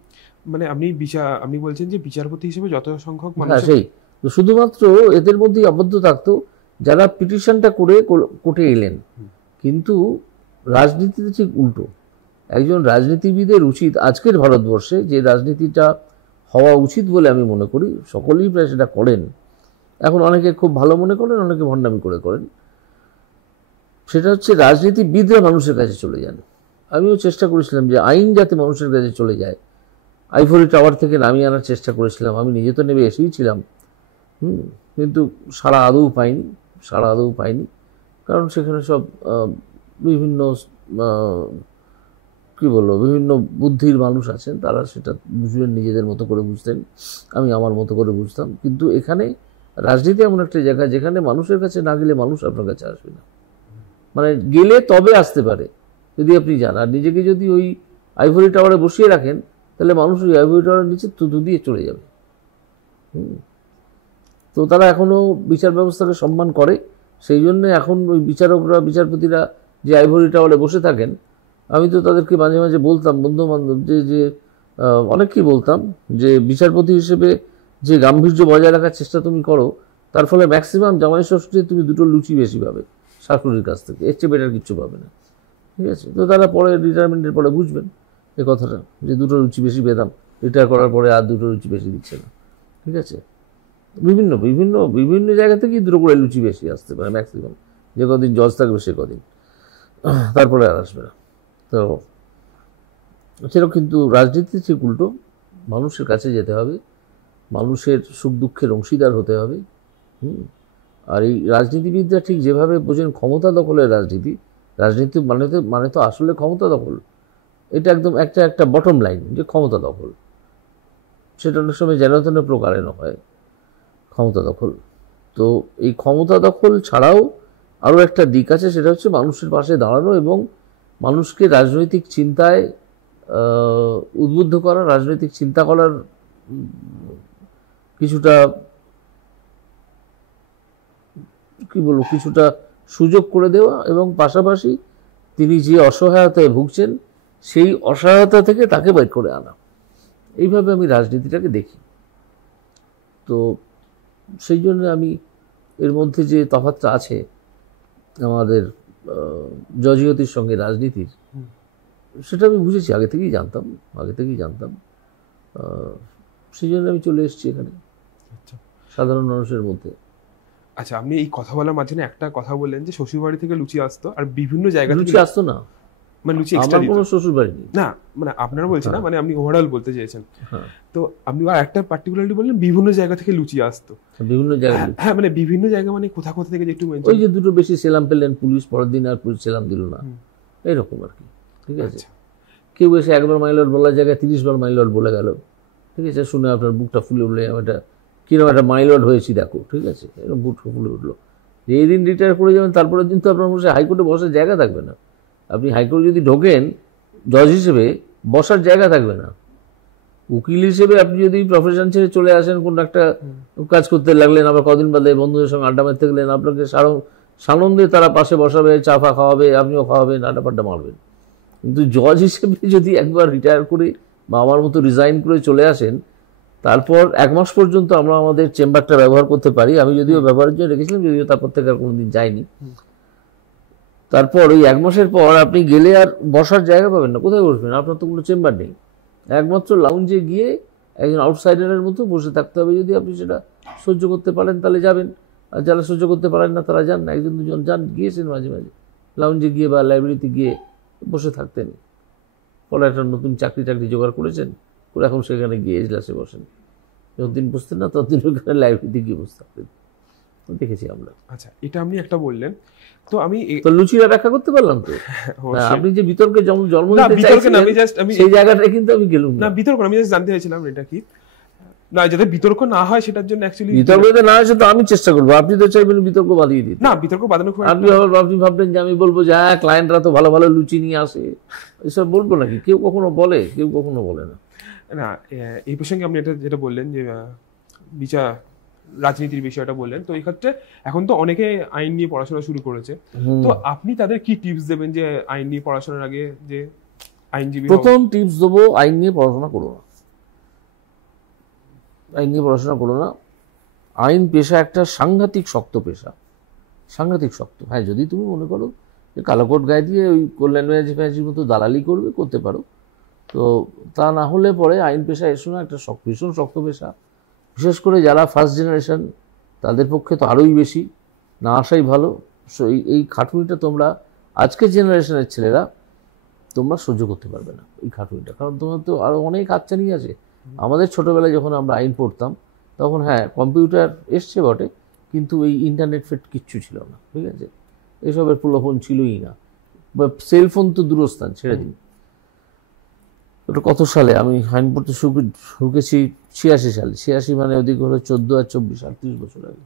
মানে আপনি বলছেন যে বিচারপতি হিসেবে যত সংখ্যক মানুষ, হ্যাঁ সেই তো, শুধুমাত্র এদের মধ্যেই আবদ্ধ থাকতো যারা পিটিশনটা করে কোর্টে এলেন। কিন্তু রাজনীতিতে ঠিক উল্টো। একজন রাজনীতিবিদের উচিত আজকের ভারতবর্ষে যে রাজনীতিটা হওয়া উচিত বলে আমি মনে করি, সকলেই প্রায় সেটা করেন, এখন অনেকে খুব ভালো মনে করেন, অনেকে ভণ্ডামি করেন, সেটা হচ্ছে রাজনীতিবিদরা মানুষের কাছে চলে যান। আমিও চেষ্টা করেছিলাম যে আইন যাতে মানুষের কাছে চলে যায়, আইভরি টাওয়ার থেকে নামিয়ে আনার চেষ্টা করেছিলাম, আমি নিজে তো নেমে এসেই ছিলাম, কিন্তু সাড়া আদৌ পাইনি, কারণ সেখানে সব বিভিন্ন কি বলবো, বিভিন্ন বুদ্ধির মানুষ আছেন, তারা সেটা বুঝবেন নিজেদের মতো করে বুঝতেন, আমি আমার মতো করে বুঝতাম। কিন্তু এখানে রাজনীতি এমন একটা জায়গা যেখানে মানুষের কাছে না গেলে মানুষ আপনার কাছে আসবে না, মানে গেলে তবে আসতে পারে যদি আপনি যান। আর নিজেকে যদি ওই আইভরি টাওয়ারে বসিয়ে রাখেন, তাহলে মানুষ ওই আইভরি টাওয়ারের নিচে থুতু দিয়ে চলে যাবে। তো তারা এখনো বিচার ব্যবস্থাকে সম্মান করে, সেই জন্য এখন ওই বিচারপতিরা যে আইভরি টাওয়ারে বসে থাকেন, আমি তো তাদেরকে মাঝে মাঝে বলতাম, বন্ধু বান্ধব যে অনেককেই বলতাম যে বিচারপতি হিসেবে যে গাম্ভীর্য বজায় রাখার চেষ্টা তুমি করো, তার ফলে ম্যাক্সিমাম জামাই ষষ্ঠীতে তুমি 2টো লুচি বেশি পাবে শাশুড়ির কাছ থেকে, এর চেয়ে বেটার কিচ্ছু পাবে না। ঠিক আছে, তো তারা পরে রিটায়ারমেন্টের পরে বুঝবেন এই কথাটা, যে 2টো লুচি বেশি পেতাম, রিটায়ার করার পরে আর 2টো লুচি বেশি দিচ্ছে না। ঠিক আছে, বিভিন্ন বিভিন্ন বিভিন্ন জায়গা থেকেই 2টো করে লুচি বেশি আসতে পারে ম্যাক্সিমাম, যে কদিন জজ থাকবে সে কদিন, তারপরে আর আসবে না। তো সেরকম কিন্তু রাজনীতি ঠিক উল্টো, মানুষের কাছে যেতে হবে, মানুষের সুখ দুঃখের অংশীদার হতে হবে। আর এই রাজনীতিবিদরা ঠিক যেভাবে বোঝেন ক্ষমতা দখলের রাজনীতি মানে তো আসলে ক্ষমতা দখল, এটা একদম একটা বটম লাইন, যে ক্ষমতা দখল, সেটা অনেক সময় যেন তেন প্রকারেণ হয় ক্ষমতা দখল। তো এই ক্ষমতা দখল ছাড়াও আরও একটা দিক আছে, সেটা হচ্ছে মানুষের পাশে দাঁড়ানো এবং মানুষকে রাজনৈতিক চিন্তায় উদ্বুদ্ধ করা, রাজনৈতিক চিন্তা করার কিছুটা কি বলবো কিছুটা সুযোগ করে দেওয়া, এবং পাশাপাশি তিনি যে অসহায়তায় ভুগছেন সেই অসহায়তা থেকে তাকে বের করে আনা। এইভাবে আমি রাজনীতিটাকে দেখি। তো সেই জন্য আমি এর মধ্যে যে তফাৎটা আছে আমাদের জজিয়তির সঙ্গে রাজনীতির, সেটা আমি বুঝেছি, আগে থেকেই জানতাম। সেই জন্য আমি চলে এসেছি এখানে সাধারণ মানুষের মধ্যে। আচ্ছা, আপনি এই কথা বলার মাঝখানে একটা কথা বললেন যে শ্বশুরবাড়ি থেকে লুচি আসতো, আর বিভিন্ন জায়গা থেকে লুচি আসতো না, মানে লুচি এক্সট্রা আমার কোনো শ্বশুরবাড়ি নেই। না, মানে আপনারা বলছেন না, মানে আপনি ওভারঅল বলতে চেয়েছেন। হ্যাঁ, তো আপনি আর একটা পার্টিকুলারলি বললেন বিভিন্ন জায়গা থেকে লুচি আসতো। বিভিন্ন জায়গায় হ্যাঁ, মানে বিভিন্ন জায়গা মানে কোথা কোথা থেকে, একটু ওই যে দুটো বেশি সেলাম পেলেন পুলিশ, পরের দিন আর পুলিশ সেলাম দিল না, এইরকম আর কি। ঠিক আছে, কেউ এসে একবার মাইলট বলার জায়গায় 30 বার মাইলট বলে গেল। ঠিক আছে, শুনে আপনার বুকটা ফুলে উঠলে এটা কিরকম একটা মাইলট হয়েছি দেখো। ঠিক আছে, এরকম বুক ফুলে উঠলো যে এই দিন রিটায়ার করে যাবেন, তারপরের দিন তো আপনার বসে হাইকোর্টে বসার জায়গা থাকবে না। আপনি হাইকোর্টে যদি ঢোকেন জজ হিসেবে, বসার জায়গা থাকবে না। উকিল হিসেবে আপনি যদি প্রফেশন ছেড়ে চলে আসেন, কোন একটা কাজ করতে লাগলেন, আবার কদিন বাদে বন্ধুদের সঙ্গে আড্ডা মারতে গেলেন, আপনাকে সানন্দে তারা পাশে বসাবে, চা ফা খাওয়াবে, আপনিও খাওয়াবেন, আড্ডা পাড্ডা মারবেন। কিন্তু জজ হিসেবে যদি একবার রিটায়ার করে বা আমার মতো রিজাইন করে চলে আসেন, তারপর 1 মাস পর্যন্ত আমরা আমাদের চেম্বারটা ব্যবহার করতে পারি। আমি যদিও ব্যবহারের জন্য রেখেছিলাম, যদিও তারপর থেকে আর কোনোদিন যাইনি। তারপর ওই 1 মাসের পর আপনি গেলে আর বসার জায়গা পাবেন না। কোথায় বসবেন? আপনার তো কোনো চেম্বার নেই, একমাত্র লাউঞ্জে গিয়ে একজন আউটসাইডারের মতো বসে থাকতে হবে। যদি আপনি সেটা সহ্য করতে পারেন তাহলে যাবেন, আর যারা সহ্য করতে পারেন না তারা যান না। 1-2 জন যান, গিয়েছেন মাঝে মাঝে লাউঞ্জে গিয়ে বা লাইব্রেরিতে গিয়ে বসে থাকতেন। ফলে একটা নতুন চাকরি জোগাড় করেছেন, করে এখন সেখানে গিয়ে এজলাসে বসেন। যতদিন বসতেন না ততদিন ওখানে লাইব্রেরিতে গিয়ে বসে থাকতেন, দেখেছি আমরা। আচ্ছা, এটা আপনি একটা বললেন, তো আমি তো লুচিরা ব্যাখ্যা করতে পারলাম তো। আপনি যে বিতর্কে জন্ম দিতে চাইছেন সেই জায়গাটায় কিন্তু আমি গেলুম না। বিতর্ক আমি জাস্ট জানতে চাইছিলাম এটা কি না, যাতে বিতর্ক না হয় সেটার জন্য অ্যাকচুয়ালি বিতর্ক যাতে না হয় সেটা আমি চেষ্টা করবো। আপনি তো চাইবেন বিতর্ক বাদিয়ে দিতে। না, বিতর্ক বাঁধানো খুব আপনি ভাবলেন যে আমি বলবো যে হ্যাঁ ক্লায়েন্টরা তো ভালো ভালো লুচি নিয়ে আসে, এসব বলবো নাকি? কেউ কখনো বলে? কেউ কখনো বলে না। না, এই প্রসঙ্গে আপনি এটা যেটা বললেন যে বিচার রাজনীতির বিষয়টা বললেন, তো এই ক্ষেত্রে এখন তো অনেকে আইন নিয়ে পড়াশোনা শুরু করেছে, তো আপনি তাদের কি টিপস দেবেন যে আইন নিয়ে পড়াশোনার আগে যে আইনজীবী? প্রথম টিপস দেবো, আইন নিয়ে পড়াশোনা করো না। আইন নিয়ে পড়াশোনা করো না। আইন পেশা একটা সাংঘাতিক শক্ত পেশা, সাংঘাতিক শক্ত। হ্যাঁ, যদি তুমি মনে করো যে কালোকোট গায়ে দিয়ে ওই কল্যাণ ব্যানার্জির মতো দালালি করবে, করতে পারো। তো তা না হলে পরে আইন পেশা এসো না, একটা ভীষণ শক্ত পেশা। বিশেষ করে যারা ফার্স্ট জেনারেশন তাদের পক্ষে তো আরোই বেশি, না আসাই ভালো। এই খাটুনিটা তোমরা আজকের জেনারেশনের ছেলেরা তোমরা সহ্য করতে পারবে না এই খাটুনিটা, কারণ তোমার তো আরও অনেক আচ্ছানি আছে। আমাদের ছোটোবেলায় যখন আমরা আইন পড়তাম তখন হ্যাঁ কম্পিউটার এসছে বটে, কিন্তু এই ইন্টারনেট ফেট কিচ্ছু ছিল না। ঠিক আছে, এসবের প্রলোভন ছিলই না, বা সেলফোন তো দূরস্থান, ছেড়ে দিন। ওটা কত সালে আমি আইন পড়তে শুকেছি? 86 সালে। 86 মানে ওদিকে হলো 14 আর 24 38 বছর আগে,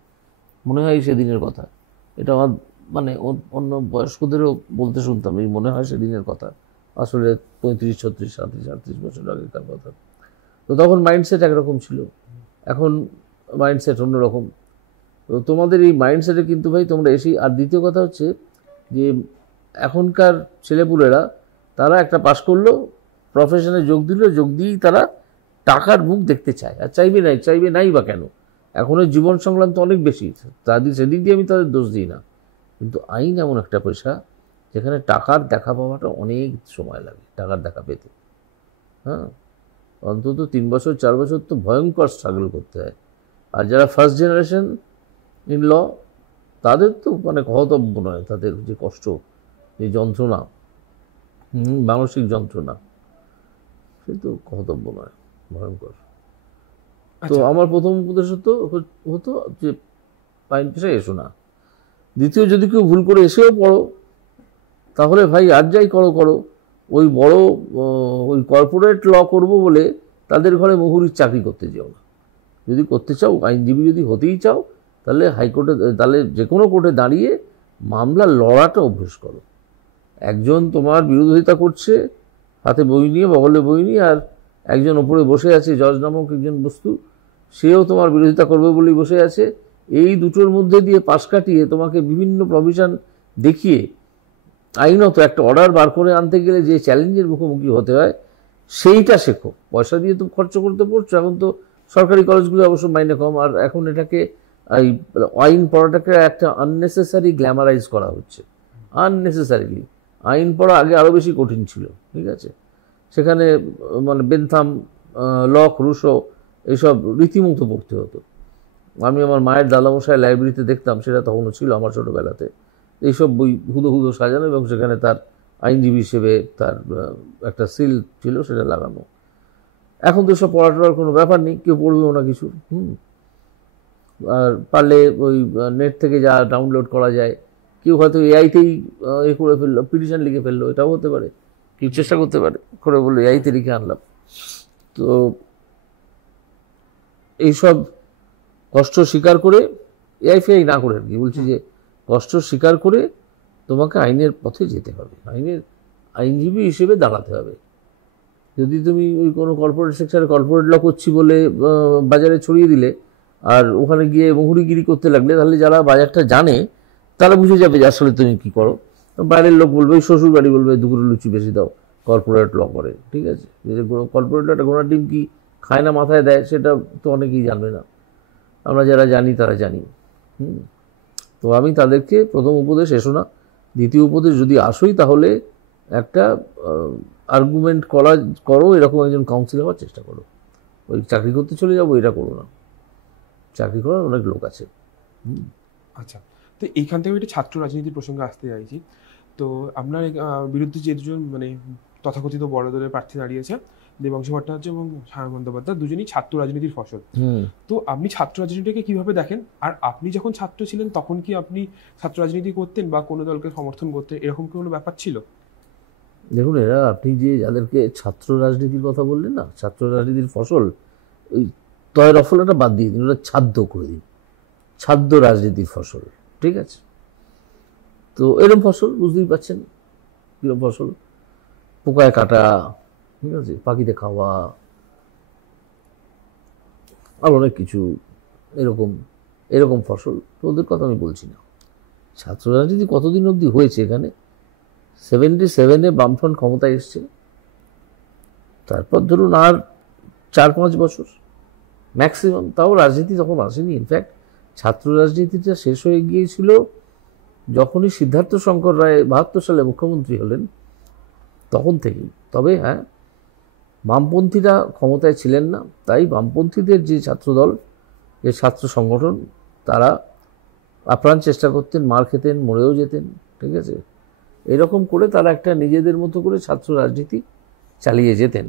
মনে হয় সেদিনের কথা। এটা আমার মানে অন্য বয়স্কদেরও বলতে শুনতাম, এই মনে হয় সেদিনের কথা। আসলে 35, 36, 37, 38 বছর আগেকার কথা। তো তখন মাইন্ডসেট একরকম ছিল, এখন মাইন্ডসেট অন্যরকম। তো তোমাদের এই মাইন্ডসেটে কিন্তু ভাই তোমরা এসেই। আর দ্বিতীয় কথা হচ্ছে যে এখনকার ছেলেপুলেরা তারা একটা পাশ করলো, প্রফেশনে যোগ দিয়েই তারা টাকার মুখ দেখতে চায়, আর চাইবে নাই বা কেন? এখনের জীবন সংক্রান্ত অনেক বেশি, তাদের সেদিক দিয়ে আমি তাদের দোষ দিই না। কিন্তু আইন এমন একটা পেশা যেখানে টাকার দেখা পাওয়াটা অনেক সময় লাগে, টাকার দেখা পেতে। হ্যাঁ, অন্তত 3 বছর 4 বছর তো ভয়ঙ্কর স্ট্রাগল করতে হয়। আর যারা ফার্স্ট জেনারেশন ইন ল, তাদের তো মানে কহতব্য নয়, তাদের যে কষ্ট, যে যন্ত্রণা, মানসিক যন্ত্রণা, সে তো কহতব্য নয়, ভয়ঙ্কর। তো আমার প্রথম উপদেশ হতো যে আইন পেশায় এসো না। দ্বিতীয়, যদি কেউ ভুল করে এসেও পড়ো, তাহলে ভাই আর যাই করো, ওই বড় ওই কর্পোরেট ল করবো বলে তাদের ঘরে মুহুরির চাকরি করতে যেও না। যদি করতে চাও, আইনজীবী যদি হতেই চাও, তাহলে হাইকোর্টে, তাহলে যে কোনো কোর্টে দাঁড়িয়ে মামলা লড়াটা অভ্যেস করো। একজন তোমার বিরোধিতা করছে হাতে বই নিয়ে, বগলে বই নিয়ে, আর একজন ওপরে বসে আছে জজ নামক একজন বস্তু, সেও তোমার বিরোধিতা করবে বলেই বসে আছে। এই দুটোর মধ্যে দিয়ে পাশ কাটিয়ে তোমাকে বিভিন্ন প্রভিশন দেখিয়ে আইনত একটা অর্ডার বার করে আনতে গেলে যে চ্যালেঞ্জের মুখোমুখি হতে হয় সেইটা শেখো। পয়সা দিয়ে তো খরচ করতে পড়ছো, এখন তো সরকারি কলেজগুলো অবশ্য মাইনে কম, আর এখন এটাকে এই আইন পড়াটাকে একটা আননেসেসারি গ্ল্যামারাইজ করা হচ্ছে, আননেসেসারিলি। আইন পড়া আগে আরও বেশি কঠিন ছিল, ঠিক আছে, সেখানে মানে বেনথাম, লক, রুশো এইসব রীতিমতো পড়তে হতো। আমি আমার মায়ের দাদামশাই লাইব্রেরিতে দেখতাম, সেটা তখনও ছিল আমার ছোটোবেলাতে, এইসব বই হুদো হুদো সাজানো এবং সেখানে তার আইনজীবী হিসেবে তার একটা সিল ছিল, সেটা লাগানো। এখন তো সব পড়াটার কোনো ব্যাপার নেই, কেউ পড়বেও না কিছু। আর পারলে ওই নেট থেকে যা ডাউনলোড করা যায়, কেউ হয়তো এআইতেই এ করে ফেললো, পিটিশন লিখে ফেললো, এটাও হতে পারে, কেউ চেষ্টা করতে পারে, করে বললো এআইতে লিখে আনলাম। তো এইসব কষ্ট স্বীকার করে, এআই ফেআই না করে আর কি বলছি, যে কষ্ট স্বীকার করে তোমাকে আইনের পথে যেতে হবে, আইনজীবী হিসেবে দাঁড়াতে হবে। যদি তুমি ওই কোনো কর্পোরেট সেক্টরে কর্পোরেট ল করছি বলে বাজারে ছড়িয়ে দিলে আর ওখানে গিয়ে মুহুরিগিরি করতে লাগলে, তাহলে যারা বাজারটা জানে তারা বুঝে যাবে যে আসলে তুমি কী করো। বাইরের লোক বলবে, শ্বশুর বাড়ি বলবে দুপুরে লুচি বেশি দাও, কর্পোরেট ল করে, ঠিক আছে, যে কর্পোরেট লটা ঘোড়ার ডিম কি খায় না মাথায় দেয়, সেটা তো অনেকেই জানবে না, আমরা যারা জানি তারা জানি। তো আমি তাদেরকে প্রথম উপদেশ, এসো না। দ্বিতীয় উপদেশ, যদি আসোই তাহলে একটা আর্গুমেন্ট করো, এরকম একজন কাউন্সিল হওয়ার চেষ্টা করো। ওই চাকরি করতে চলে যাবো এটা করো না, চাকরি করার অনেক লোক আছে। আচ্ছা, তো এইখান থেকে একটা ছাত্র রাজনীতির প্রসঙ্গে আসতে চাইছি। তো আপনার বিরুদ্ধে যে দুজন মানে তথাকথিত বড় দলের প্রার্থী দাঁড়িয়েছে, দেবাংশু ভট্টাচার্য এবং সায়ন বন্দ্যোপাধ্যায়, দুজনই ছাত্র রাজনীতির ফসল। তো আপনি ছাত্র রাজনীতিটাকে কিভাবে দেখেন? আর আপনি যখন ছাত্র ছিলেন তখন কি আপনি ছাত্র রাজনীতি করতেন বা কোনো দলকে সমর্থন করতেন, এরকম কি কোনো ব্যাপার ছিল? দেখুন, এরা আপনি যে যাদেরকে ছাত্র রাজনীতির কথা বললেন না, ছাত্র রাজনীতির ফসল, ওই তয় রফলাটা বাদ দিয়ে দিন, ওটা ছাদ্য করে দিন, ছাদ্য রাজনীতির ফসল, ঠিক আছে। তো এরকম ফসল বুঝতেই পারছেন কীরকম ফসল, পোকায় কাটা, ঠিক আছে, পাখিতে খাওয়া, আর অনেক কিছু এরকম ফসল। তো ওদের কথা আমি বলছি না। ছাত্র রাজনীতি কতদিন অবধি হয়েছে এখানে? 77-এ বামফ্রন্ট ক্ষমতায় এসছে, তারপর ধরুন আর 4-5 বছর ম্যাক্সিমাম, তাও রাজনীতি তখন আসেনি। ইনফ্যাক্ট ছাত্র রাজনীতিটা শেষ হয়ে গিয়েছিল যখনই সিদ্ধার্থ শঙ্কর রায় 72 সালে মুখ্যমন্ত্রী হলেন, তখন থেকেই। তবে হ্যাঁ, বামপন্থীরা ক্ষমতায় ছিলেন না, তাই বামপন্থীদের যে ছাত্রদল, যে ছাত্র সংগঠন, তারা আপ্রাণ চেষ্টা করতেন, মার খেতেন, মরেও যেতেন, ঠিক আছে, এরকম করে তারা একটা নিজেদের মতো করে ছাত্র রাজনীতি চালিয়ে যেতেন।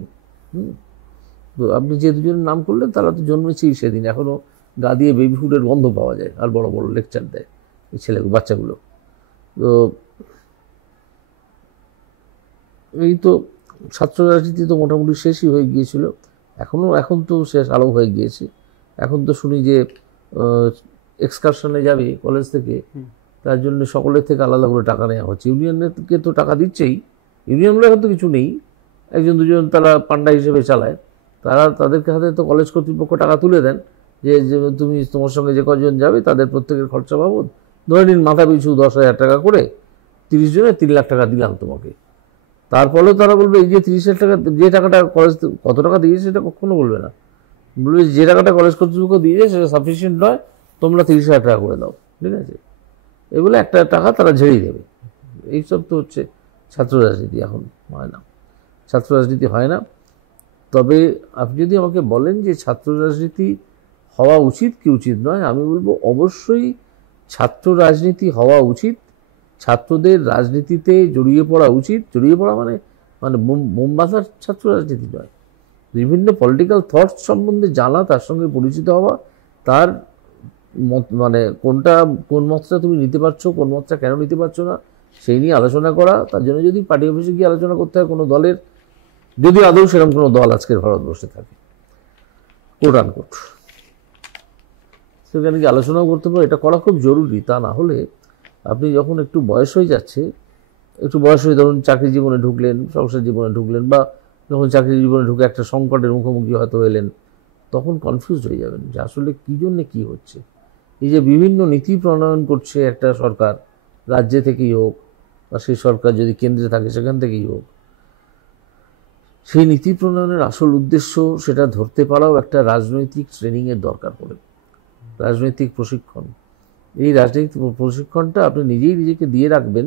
তো আপনি যে দুজনের নাম করলেন, তারা তো জন্মেছেই সেদিন, এখনও গা দিয়ে বেবি ফুডের গন্ধ পাওয়া যায়, আর বড় বড় লেকচার দেয় এই ছেলেগুলো, বাচ্চাগুলো। তো এই তো ছাত্র রাজনীতি তো মোটামুটি শেষই হয়ে গিয়েছিল, এখন তো শেষ আরও হয়ে গিয়েছে। এখন তো শুনি যে এক্সকারশনে যাবে কলেজ থেকে, তার জন্য সকলের থেকে আলাদা করে টাকা নেওয়া হচ্ছে। ইউনিয়নকে তো টাকা দিচ্ছেই, ইউনিয়নগুলো এখন তো কিছু নেই, একজন দুজন তারা পান্ডা হিসেবে চালায়, তাদেরকে হাতে তো কলেজ কর্তৃপক্ষ টাকা তুলে দেন, যে তুমি তোমার সঙ্গে যে কজন যাবে তাদের প্রত্যেকের খরচা বাবদ ধরে নিন মাথা পিছু 10,000 টাকা করে, 30 জনে 3 লাখ টাকা দিলাম তোমাকে। তারপরেও তারা বলবে এই যে 30,000 টাকা, যে টাকাটা কলেজ কত টাকা দিয়েছে সেটা কখনো বলবে না, বলবে যে টাকাটা কলেজ কর্তৃপক্ষ দিয়েছে সেটা সাফিসিয়েন্ট নয়, তোমরা 30,000 টাকা করে দাও, ঠিক আছে, এগুলো একটা টাকা তারা ঝেড়ে দেবে। এইসব তো হচ্ছে ছাত্র রাজনীতি। এখন হয় না, ছাত্র রাজনীতি হয় না। তবে আপনি যদি আমাকে বলেন যে ছাত্র রাজনীতি হওয়া উচিত কি উচিত নয়, আমি বলবো অবশ্যই ছাত্র রাজনীতি হওয়া উচিত, ছাত্রদের রাজনীতিতে জড়িয়ে পড়া উচিত। জড়িয়ে পড়া মানে মোমবাসার ছাত্র রাজনীতি নয়, বিভিন্ন পলিটিক্যাল থটস সম্বন্ধে জানা, তার সঙ্গে পরিচিত হওয়া, তার মানে কোন মতটা তুমি নিতে পারছো, কোন মতটা কেন নিতে পারছো না, সেই নিয়ে আলোচনা করা। তার জন্য যদি পার্টি অফিসে গিয়ে আলোচনা করতে হয় কোনো দলের, যদি আদৌ সেরকম কোনো দল আজকের ভারতবর্ষে থাকে, কোট আনকোট, সেখানে গিয়ে আলোচনাও করতে পারো, এটা করা খুব জরুরি। তা না হলে আপনি যখন একটু বয়স হয়ে যাচ্ছে, একটু বয়স হয়ে ধরুন চাকরি জীবনে ঢুকলেন, সংসার জীবনে ঢুকলেন, বা যখন চাকরি জীবনে ঢুকে একটা সংকটের মুখোমুখি হয়তো এলেন, তখন কনফিউজ হয়ে যাবেন যে আসলে কী জন্যে কী হচ্ছে। এই যে বিভিন্ন নীতি প্রণয়ন করছে একটা সরকার, রাজ্যে থেকেই হোক বা সেই সরকার যদি কেন্দ্রে থাকে সেখান থেকেই হোক, সেই নীতি প্রণয়নের আসল উদ্দেশ্য সেটা ধরতে পারাও একটা রাজনৈতিক ট্রেনিংয়ের দরকার পড়ে, রাজনৈতিক প্রশিক্ষণ। এই রাজনৈতিক প্রশিক্ষণটা আপনি নিজেই নিজেকে দিয়ে রাখবেন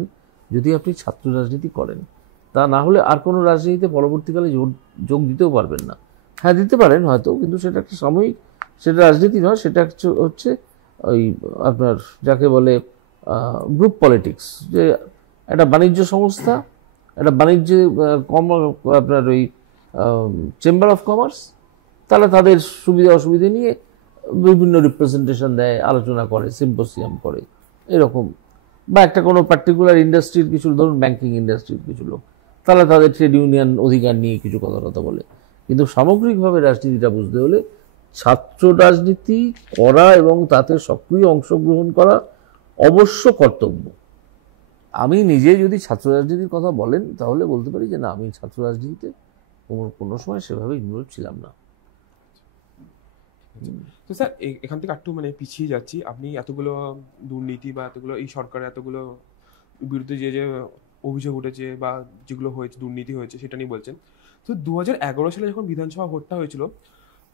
যদি আপনি ছাত্র রাজনীতি করেন। তা না হলে আর কোনো রাজনীতিতে পরবর্তীকালে যোগ দিতেও পারবেন না। হ্যাঁ, দিতে পারেন হয়তো, কিন্তু সেটা একটা সাময়িক, সেটা রাজনীতি নয়, সেটা হচ্ছে ওই আপনার যাকে বলে গ্রুপ পলিটিক্স, যে একটা বাণিজ্য সংস্থা, একটা বাণিজ্যে আপনার ওই চেম্বার অফ কমার্স, তাহলে তাদের সুবিধা অসুবিধে নিয়ে বিভিন্ন রিপ্রেজেন্টেশন দেয়, আলোচনা করে, সিম্পোসিয়াম করে, এরকম। বা একটা কোনো পার্টিকুলার ইন্ডাস্ট্রির কিছু, ধরুন ব্যাংকিং ইন্ডাস্ট্রির কিছু লোক, তাহলে তাদের ট্রেড ইউনিয়ন অধিকার নিয়ে কিছু কথা বলে। কিন্তু সামগ্রিকভাবে রাজনীতিটা বুঝতে হলে ছাত্র রাজনীতি করা এবং তাতে সক্রিয় অংশগ্রহণ করা অবশ্য কর্তব্য। আমি নিজে যদি ছাত্র রাজনীতির কথা বলেন তাহলে বলতে পারি যে না, আমি ছাত্র রাজনীতিতে কোনো সময় সেভাবে ইনভলভ ছিলাম না। তো স্যার এখান থেকে একটু মানে পিছিয়ে যাচ্ছি, আপনি এতগুলো দুর্নীতি বা এতগুলো এই সরকারের এতগুলো বিরুদ্ধে যে যে অভিযোগ উঠেছে বা যেগুলো হয়েছে, দুর্নীতি হয়েছে, সেটা নিয়ে বলছেন। তো 2011 সালে যখন বিধানসভা ভোটটা হয়েছিল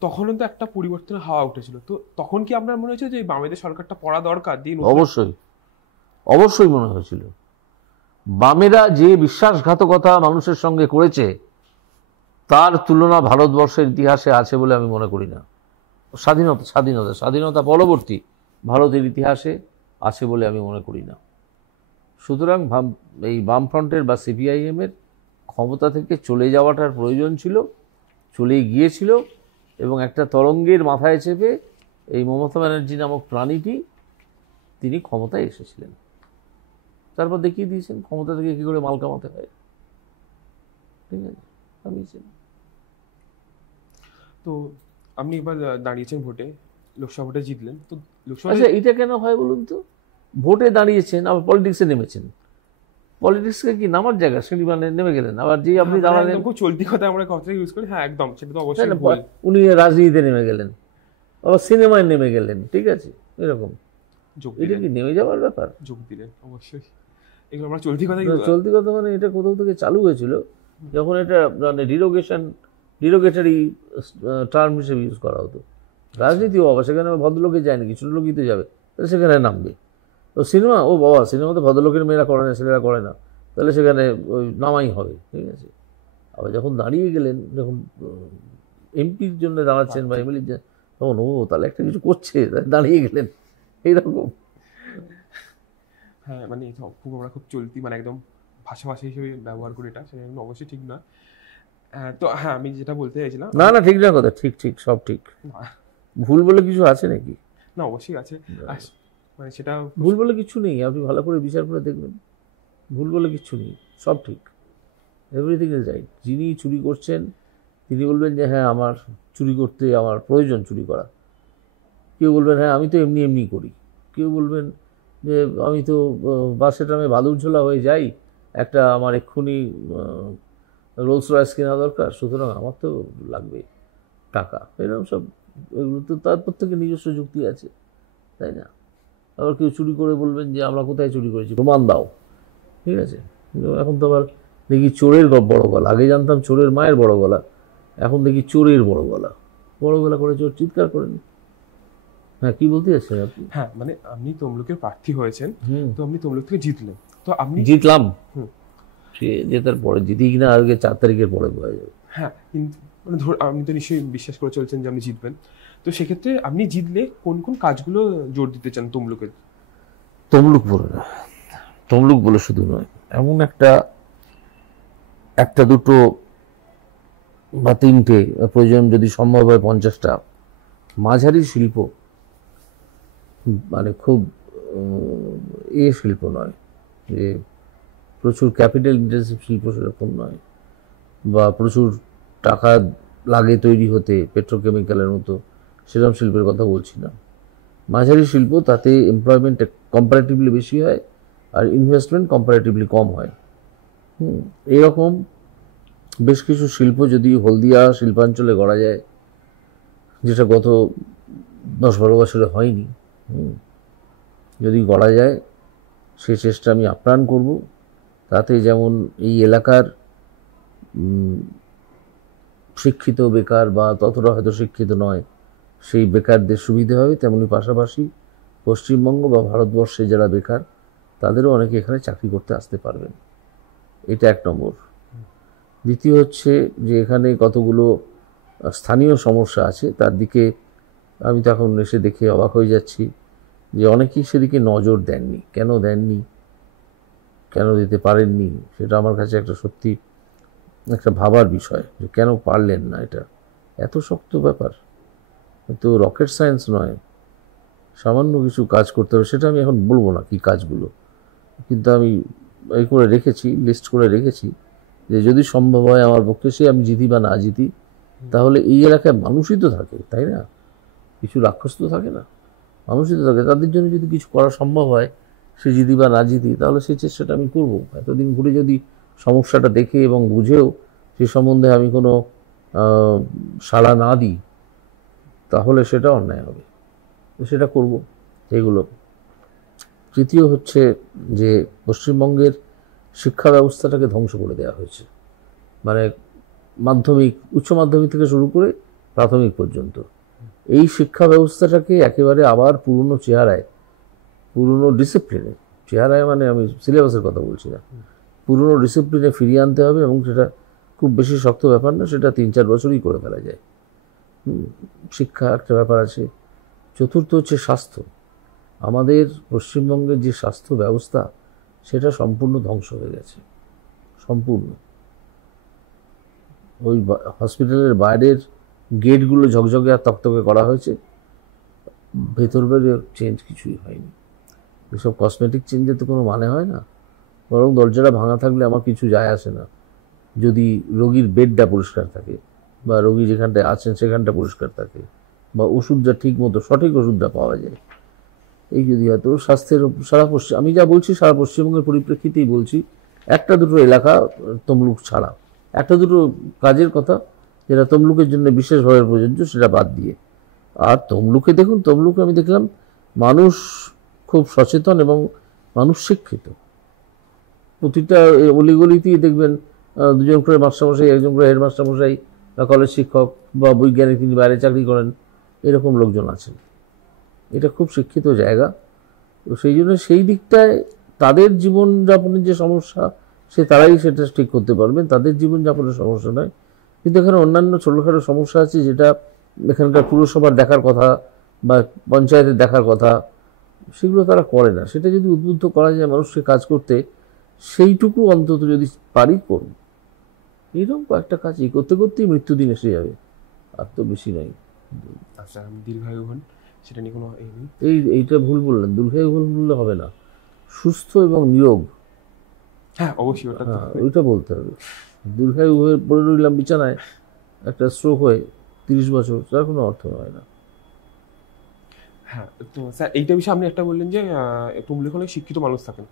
তখনও তো একটা পরিবর্তনের হাওয়া উঠেছিল, তো তখন কি আপনার মনে হয়েছে যে বামেদের সরকারটা পড়া দরকার দিয়ে? অবশ্যই, অবশ্যই মনে হয়েছিল। বামেরা যে বিশ্বাসঘাতকতা মানুষের সঙ্গে করেছে তার তুলনা ভারতবর্ষের ইতিহাসে আছে বলে আমি মনে করি না। স্বাধীনতা পরবর্তী ভারতের ইতিহাসে আছে বলে আমি মনে করি না। সুতরাং এই বামফ্রন্টের বা সিপিআইএমের ক্ষমতা থেকে চলে যাওয়াটার প্রয়োজন ছিল, চলে গিয়েছিল, এবং একটা তরঙ্গের মাথায় চেপে এই মমতা ব্যানার্জি নামক প্রাণীটি তিনি ক্ষমতায় এসেছিলেন। তারপর দেখিয়ে দিয়েছেন ক্ষমতা থেকে কী করে মাল কামাতে হয়। ঠিক আছে, কামিয়েছেন। তো আপনি এবার দাঁড়িয়েছেন ভোটে, লোকসভা ভোটে জিতলেন, তো লোকসভা আচ্ছা, এটা কেন হয় বলুন তো? ভোটে দাঁড়িয়েছেন, আবার পলিটিক্সে নেমেছেন। পলিটিক্সকে কি নামার জায়গা? সিঁড়ি মানে নেমে গেলেন, আবার যে আপনি দাঁড়ালেন। খুব চলতি কথা আমরা কথা ইউজ করি, হ্যাঁ একদম, সেটা তো অবশ্যই ভুল। উনি রাজনীতিতে নেমে গেলেন, আবার সিনেমায় নেমে গেলেন, ঠিক আছে, এরকম। এটা কি নেমে যাওয়ার ব্যাপার? যোগ দিলেন, অবশ্যই এগুলো আমরা চলতি কথা। চলতি কথা মানে এটা কোথাও থেকে চালু হয়েছিল, যখন এটা মানে ডিরোগেটরি টার্ম হিসেবে ইউজ করা হতো। রাজনীতিও বাবা, সেখানে ভদ্রলোকে যায় নাকি, ছোটো লোকই তো যাবে, তাহলে সেখানে নামবে। তো সিনেমা, ও বাবা, সিনেমাতে ভদ্রলোকের মেয়েরা করে না, ছেলেরা করে না, তাহলে সেখানে ওই নামাই হবে, ঠিক আছে। আবার যখন দাঁড়িয়ে গেলেন, যখন এমপির জন্য দাঁড়াচ্ছেন বা এমএলএর জন্য, তখন ও তাহলে একটা কিছু করছে, দাঁড়িয়ে গেলেন, এইরকম। হ্যাঁ, মানে খুব আমরা খুব চলতি মানে একদম ভাষা হিসেবে ব্যবহার করি, এটা সেটা অবশ্যই ঠিক না। তো হ্যাঁ, আমি যেটা বলতে চাইছিলাম, না ঠিক না কথা, ঠিক সব ঠিক। ভুল বলে কিছু আছে নাকি? না, অবশ্যই আছে, মানে সেটা ভুল বলে কিছু নেই। আপনি ভালো করে বিচার করে দেখবেন, ভুল বলে কিছু নেই, সব ঠিক, এভরিথিং ইজ রাইট। যিনি চুরি করছেন তিনি বলবেন যে হ্যাঁ, আমার চুরি করতে আমার প্রয়োজন চুরি করা। কেউ বলবেন হ্যাঁ, আমি তো এমনি করি। কেউ বলবেন যে আমি তো বাসে ট্রামে বাদুড়ঝোলা হয়ে যাই, একটা আমার এক্ষুনি রোলস রয়েস কেনা দরকার, সুতরাং আমার তো লাগবে টাকা, এরকম সব। এগুলো তো তার প্রত্যেকের নিজস্ব যুক্তি আছে, তাই না? আবার কেউ চুরি করে বলবেন যে আমরা কোথায় চুরি করেছি, প্রমাণ দাও, ঠিক আছে। এখন তো আবার দেখি চোরের বড় গলা, আগে জানতাম চোরের মায়ের বড় গলা, এখন দেখি চোরের বড় গলা করে চোর চিৎকার করেন। হ্যাঁ, কি বলতে যাচ্ছেন আপনি? হ্যাঁ, মানে আপনি তমলুকের প্রার্থী হয়েছেন, তো আপনি তমলুক থেকে জিতলেন, তো আপনি জিতলাম, সে জেতার পরে জিতি কিনা আজকে 4 তারিখের পরে বোঝা যাবে। হ্যাঁ, কিন্তু মানে আপনি তো নিশ্চয়ই বিশ্বাস করে চলছেন যে আপনি জিতবেন, তো সেক্ষেত্রে আপনি জিতলে কোন কোন কাজগুলো জোর দিতে চান তমলুকের? তমলুক বলে শুধু নয়, এমন একটা দুটো বা 3টে, প্রয়োজন যদি সম্ভব হয় 50টা মাঝারি শিল্প, মানে খুব শিল্প নয় যে প্রচুর ক্যাপিটাল ইন্টেন্সিভ শিল্প, সেরকম নয়, বা প্রচুর টাকা লাগে তৈরি হতে পেট্রোকেমিক্যালের মতো, সেরকম শিল্পের কথা বলছি না। মাঝারি শিল্প, তাতে এমপ্লয়মেন্ট কম্পারেটিভলি বেশি হয় আর ইনভেস্টমেন্ট কম্পারেটিভলি কম হয়। এরকম বেশ কিছু শিল্প যদি হলদিয়া শিল্পাঞ্চলে গড়া যায়, যেটা গত 10-12 বছরে হয়নি, যদি করা যায় সে চেষ্টা আমি আপ্রাণ করব। তাতে যেমন এই এলাকার শিক্ষিত বেকার বা ততটা হয়তো শিক্ষিত নয় সেই বেকারদের সুবিধে হবে, তেমনি পাশাপাশি পশ্চিমবঙ্গ বা ভারতবর্ষে যারা বেকার তাদেরও অনেকে এখানে চাকরি করতে আসতে পারবেন। এটা এক নম্বর। দ্বিতীয় হচ্ছে যে এখানে কতগুলো স্থানীয় সমস্যা আছে, তার দিকে আমি তো এখন এসে দেখে অবাক হয়ে যাচ্ছি যে অনেকেই সেদিকে নজর দেননি। কেন দেননি, কেন দিতে পারেননি, সেটা আমার কাছে একটা সত্যি একটা ভাবার বিষয় যে কেন পারলেন না। এটা এত শক্ত ব্যাপার, তো রকেট সায়েন্স নয়, সামান্য কিছু কাজ করতে হবে। সেটা আমি এখন বলবো না কি কাজগুলো, কিন্তু আমি এই করে রেখেছি, লিস্ট করে রেখেছি যে যদি সম্ভব হয় আমার পক্ষে, সে আমি জিতি বা না জিতি, তাহলে এই এলাকায় মানুষই তো থাকে, তাই না? কিছু রাক্ষস তো থাকে না, মানুষই তো থাকে। তাদের জন্য যদি কিছু করা সম্ভব হয়, সে জিতি বা না জিতি, তাহলে সেই চেষ্টাটা আমি করবো। এতদিন ঘুরে যদি সমস্যাটা দেখে এবং বুঝেও সে সম্বন্ধে আমি কোনো সাড়া না দিই, তাহলে সেটা অন্যায় হবে, সেটা করব এগুলো। তৃতীয় হচ্ছে যে পশ্চিমবঙ্গের শিক্ষা ব্যবস্থাটাকে ধ্বংস করে দেওয়া হয়েছে, মানে মাধ্যমিক, উচ্চ মাধ্যমিক থেকে শুরু করে প্রাথমিক পর্যন্ত এই শিক্ষা ব্যবস্থাটাকে একেবারে আবার পুরনো চেহারায়, পুরনো ডিসিপ্লিনে, চেহারায় মানে আমি সিলেবাসের কথা বলছি না, পুরনো ডিসিপ্লিনে ফিরিয়ে আনতে হবে। এবং সেটা খুব বেশি শক্ত ব্যাপার না, সেটা 3-4 বছরই করে ফেলা যায়। শিক্ষা একটা ব্যাপার আছে। চতুর্থ হচ্ছে স্বাস্থ্য। আমাদের পশ্চিমবঙ্গের যে স্বাস্থ্য ব্যবস্থা সেটা সম্পূর্ণ ধ্বংস হয়ে গেছে, সম্পূর্ণ। ওই হসপিটালের বাইরের গেটগুলো ঝকঝকে আর তকতকে করা হয়েছে, ভেতর বাইরে চেঞ্জ কিছুই হয়নি। এসব কসমেটিক চেঞ্জের তো কোনো মানে হয় না, বরং দরজাটা ভাঙা থাকলে আমার কিছু যায় আসে না, যদি রোগীর বেডটা পরিষ্কার থাকে বা রোগী যেখানটায় আছেন সেখানটা পরিষ্কার থাকে বা ওষুধটা ঠিক মতো সঠিক ওষুধটা পাওয়া যায়। এই যদি হয়তো স্বাস্থ্যের সারা আমি যা বলছি সারা পশ্চিমবঙ্গের পরিপ্রেক্ষিতেই বলছি, একটা দুটো এলাকা তমলুক ছাড়া, একটা দুটো কাজের কথা যেটা তমলুকের জন্য বিশেষভাবে প্রযোজ্য সেটা বাদ দিয়ে। আর তমলুকে দেখুন, তমলুকে আমি দেখলাম মানুষ খুব সচেতন এবং মানুষ শিক্ষিত। প্রতিটা অলিগলিতেই দেখবেন দুজন করে মাস্টারমশাই, একজন করে হেডমাস্টারমশাই বা কলেজ শিক্ষক বা বৈজ্ঞানিক, তিনি বাইরে চাকরি করেন, এরকম লোকজন আছেন। এটা খুব শিক্ষিত জায়গা। তো সেই জন্য সেই দিকটায় তাদের জীবনযাপনের যে সমস্যা সে তারাই সেটা ঠিক করতে পারবেন, তাদের জীবনযাপনের সমস্যা নয়। কিন্তু এখানে অন্যান্য ছোটোখাটো সমস্যা আছে যেটা এখানকার পুরসভার দেখার কথা বা পঞ্চায়েতের দেখার কথা, সেগুলো তারা করে না। সেটা যদি উদ্বুদ্ধ করা যায় মানুষকে কাজ করতে, সেইটুকু অন্তত যদি পারি করুন। এইরকম কয়েকটা কাজ এই করতে করতেই মৃত্যুদিন এসে যাবে, আর তো বেশি নয়। আচ্ছা, দীর্ঘায়ু হন, সেটা নিয়ে কোনো নেই। এইটা ভুল বললেন, দীর্ঘায়ু বললে হবে না, সুস্থ এবং নিরোগ। হ্যাঁ অবশ্যই, ওইটা বলতে হবে। দীর্ঘায়ু হয়ে পড়ে রইলাম বিছানায়, একটা স্ট্রোক হয়ে 30 বছর, তার কোনো অর্থ হয় না। হ্যাঁ, তো স্যার এইটা বিষয়ে আপনি একটা বললেন যে তমলুকে অনেক শিক্ষিত মানুষ থাকেন,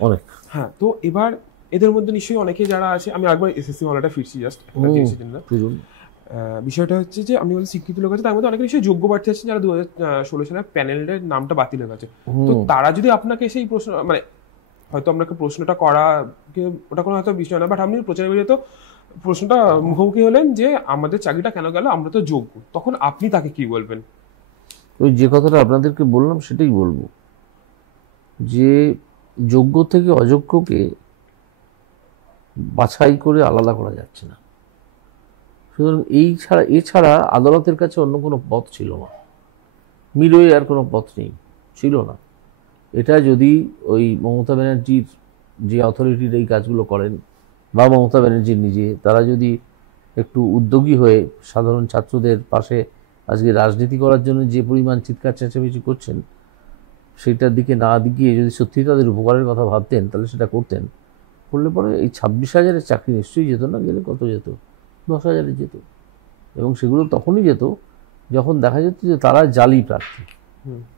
অনেক। হ্যাঁ, তো এবার এদের মধ্যে নিশ্চয়ই অনেকে যারা আছে, আমি একবার এসএসসি মালাটা ফিরছি জাস্ট একটা জিনিসের জন্য। বিষয়টা হচ্ছে যে আপনি বলছেন শিক্ষিত লোক আছে, তার মধ্যে অনেকে নিশ্চয়ই যোগ্য প্রার্থী আছেন যারা 2016 সালের প্যানেলের নামটা বাতিল হয়ে গেছে। তো তারা যদি আপনাকে সেই প্রশ্ন, মানে হয়তো আপনাকে প্রশ্নটা করা, ওটা কোনো হয়তো বিষয় না, বাট আপনি প্রচারে বেরিয়ে তো প্রশ্নটা মুখোমুখি হলেন যে আমাদের চাকরিটা কেন গেল, আমরা তো যোগ্য, তখন আপনি তাকে কি বলবেন? ওই যে কথাটা আপনাদেরকে বললাম সেটাই বলবো, যে যোগ্য থেকে অযোগ্যকে বাছাই করে আলাদা করা যাচ্ছে না। সুতরাং এছাড়া আদালতের কাছে অন্য কোনো পথ ছিল না, মিলয়ে আর কোনো পথ নেই, ছিল না। এটা যদি ওই মমতা ব্যানার্জির যে অথরিটির এই কাজগুলো করেন বা মমতা ব্যানার্জির নিজে, তারা যদি একটু উদ্যোগী হয়ে সাধারণ ছাত্রদের পাশে আজকে রাজনীতি করার জন্য যে পরিমাণ চিৎকার চেঁচামেচি করছেন, সেইটার দিকে না গিয়ে যদি সত্যি তাদের উপকারের কথা ভাবতেন, তাহলে সেটা করতেন। করলে পরে এই 26,000-এর চাকরি নিশ্চয়ই যেত না, গেলে কত যেত? 10,000-এ যেত। এবং সেগুলো তখনই যেত যখন দেখা যেত যে তারা জালি প্রার্থী,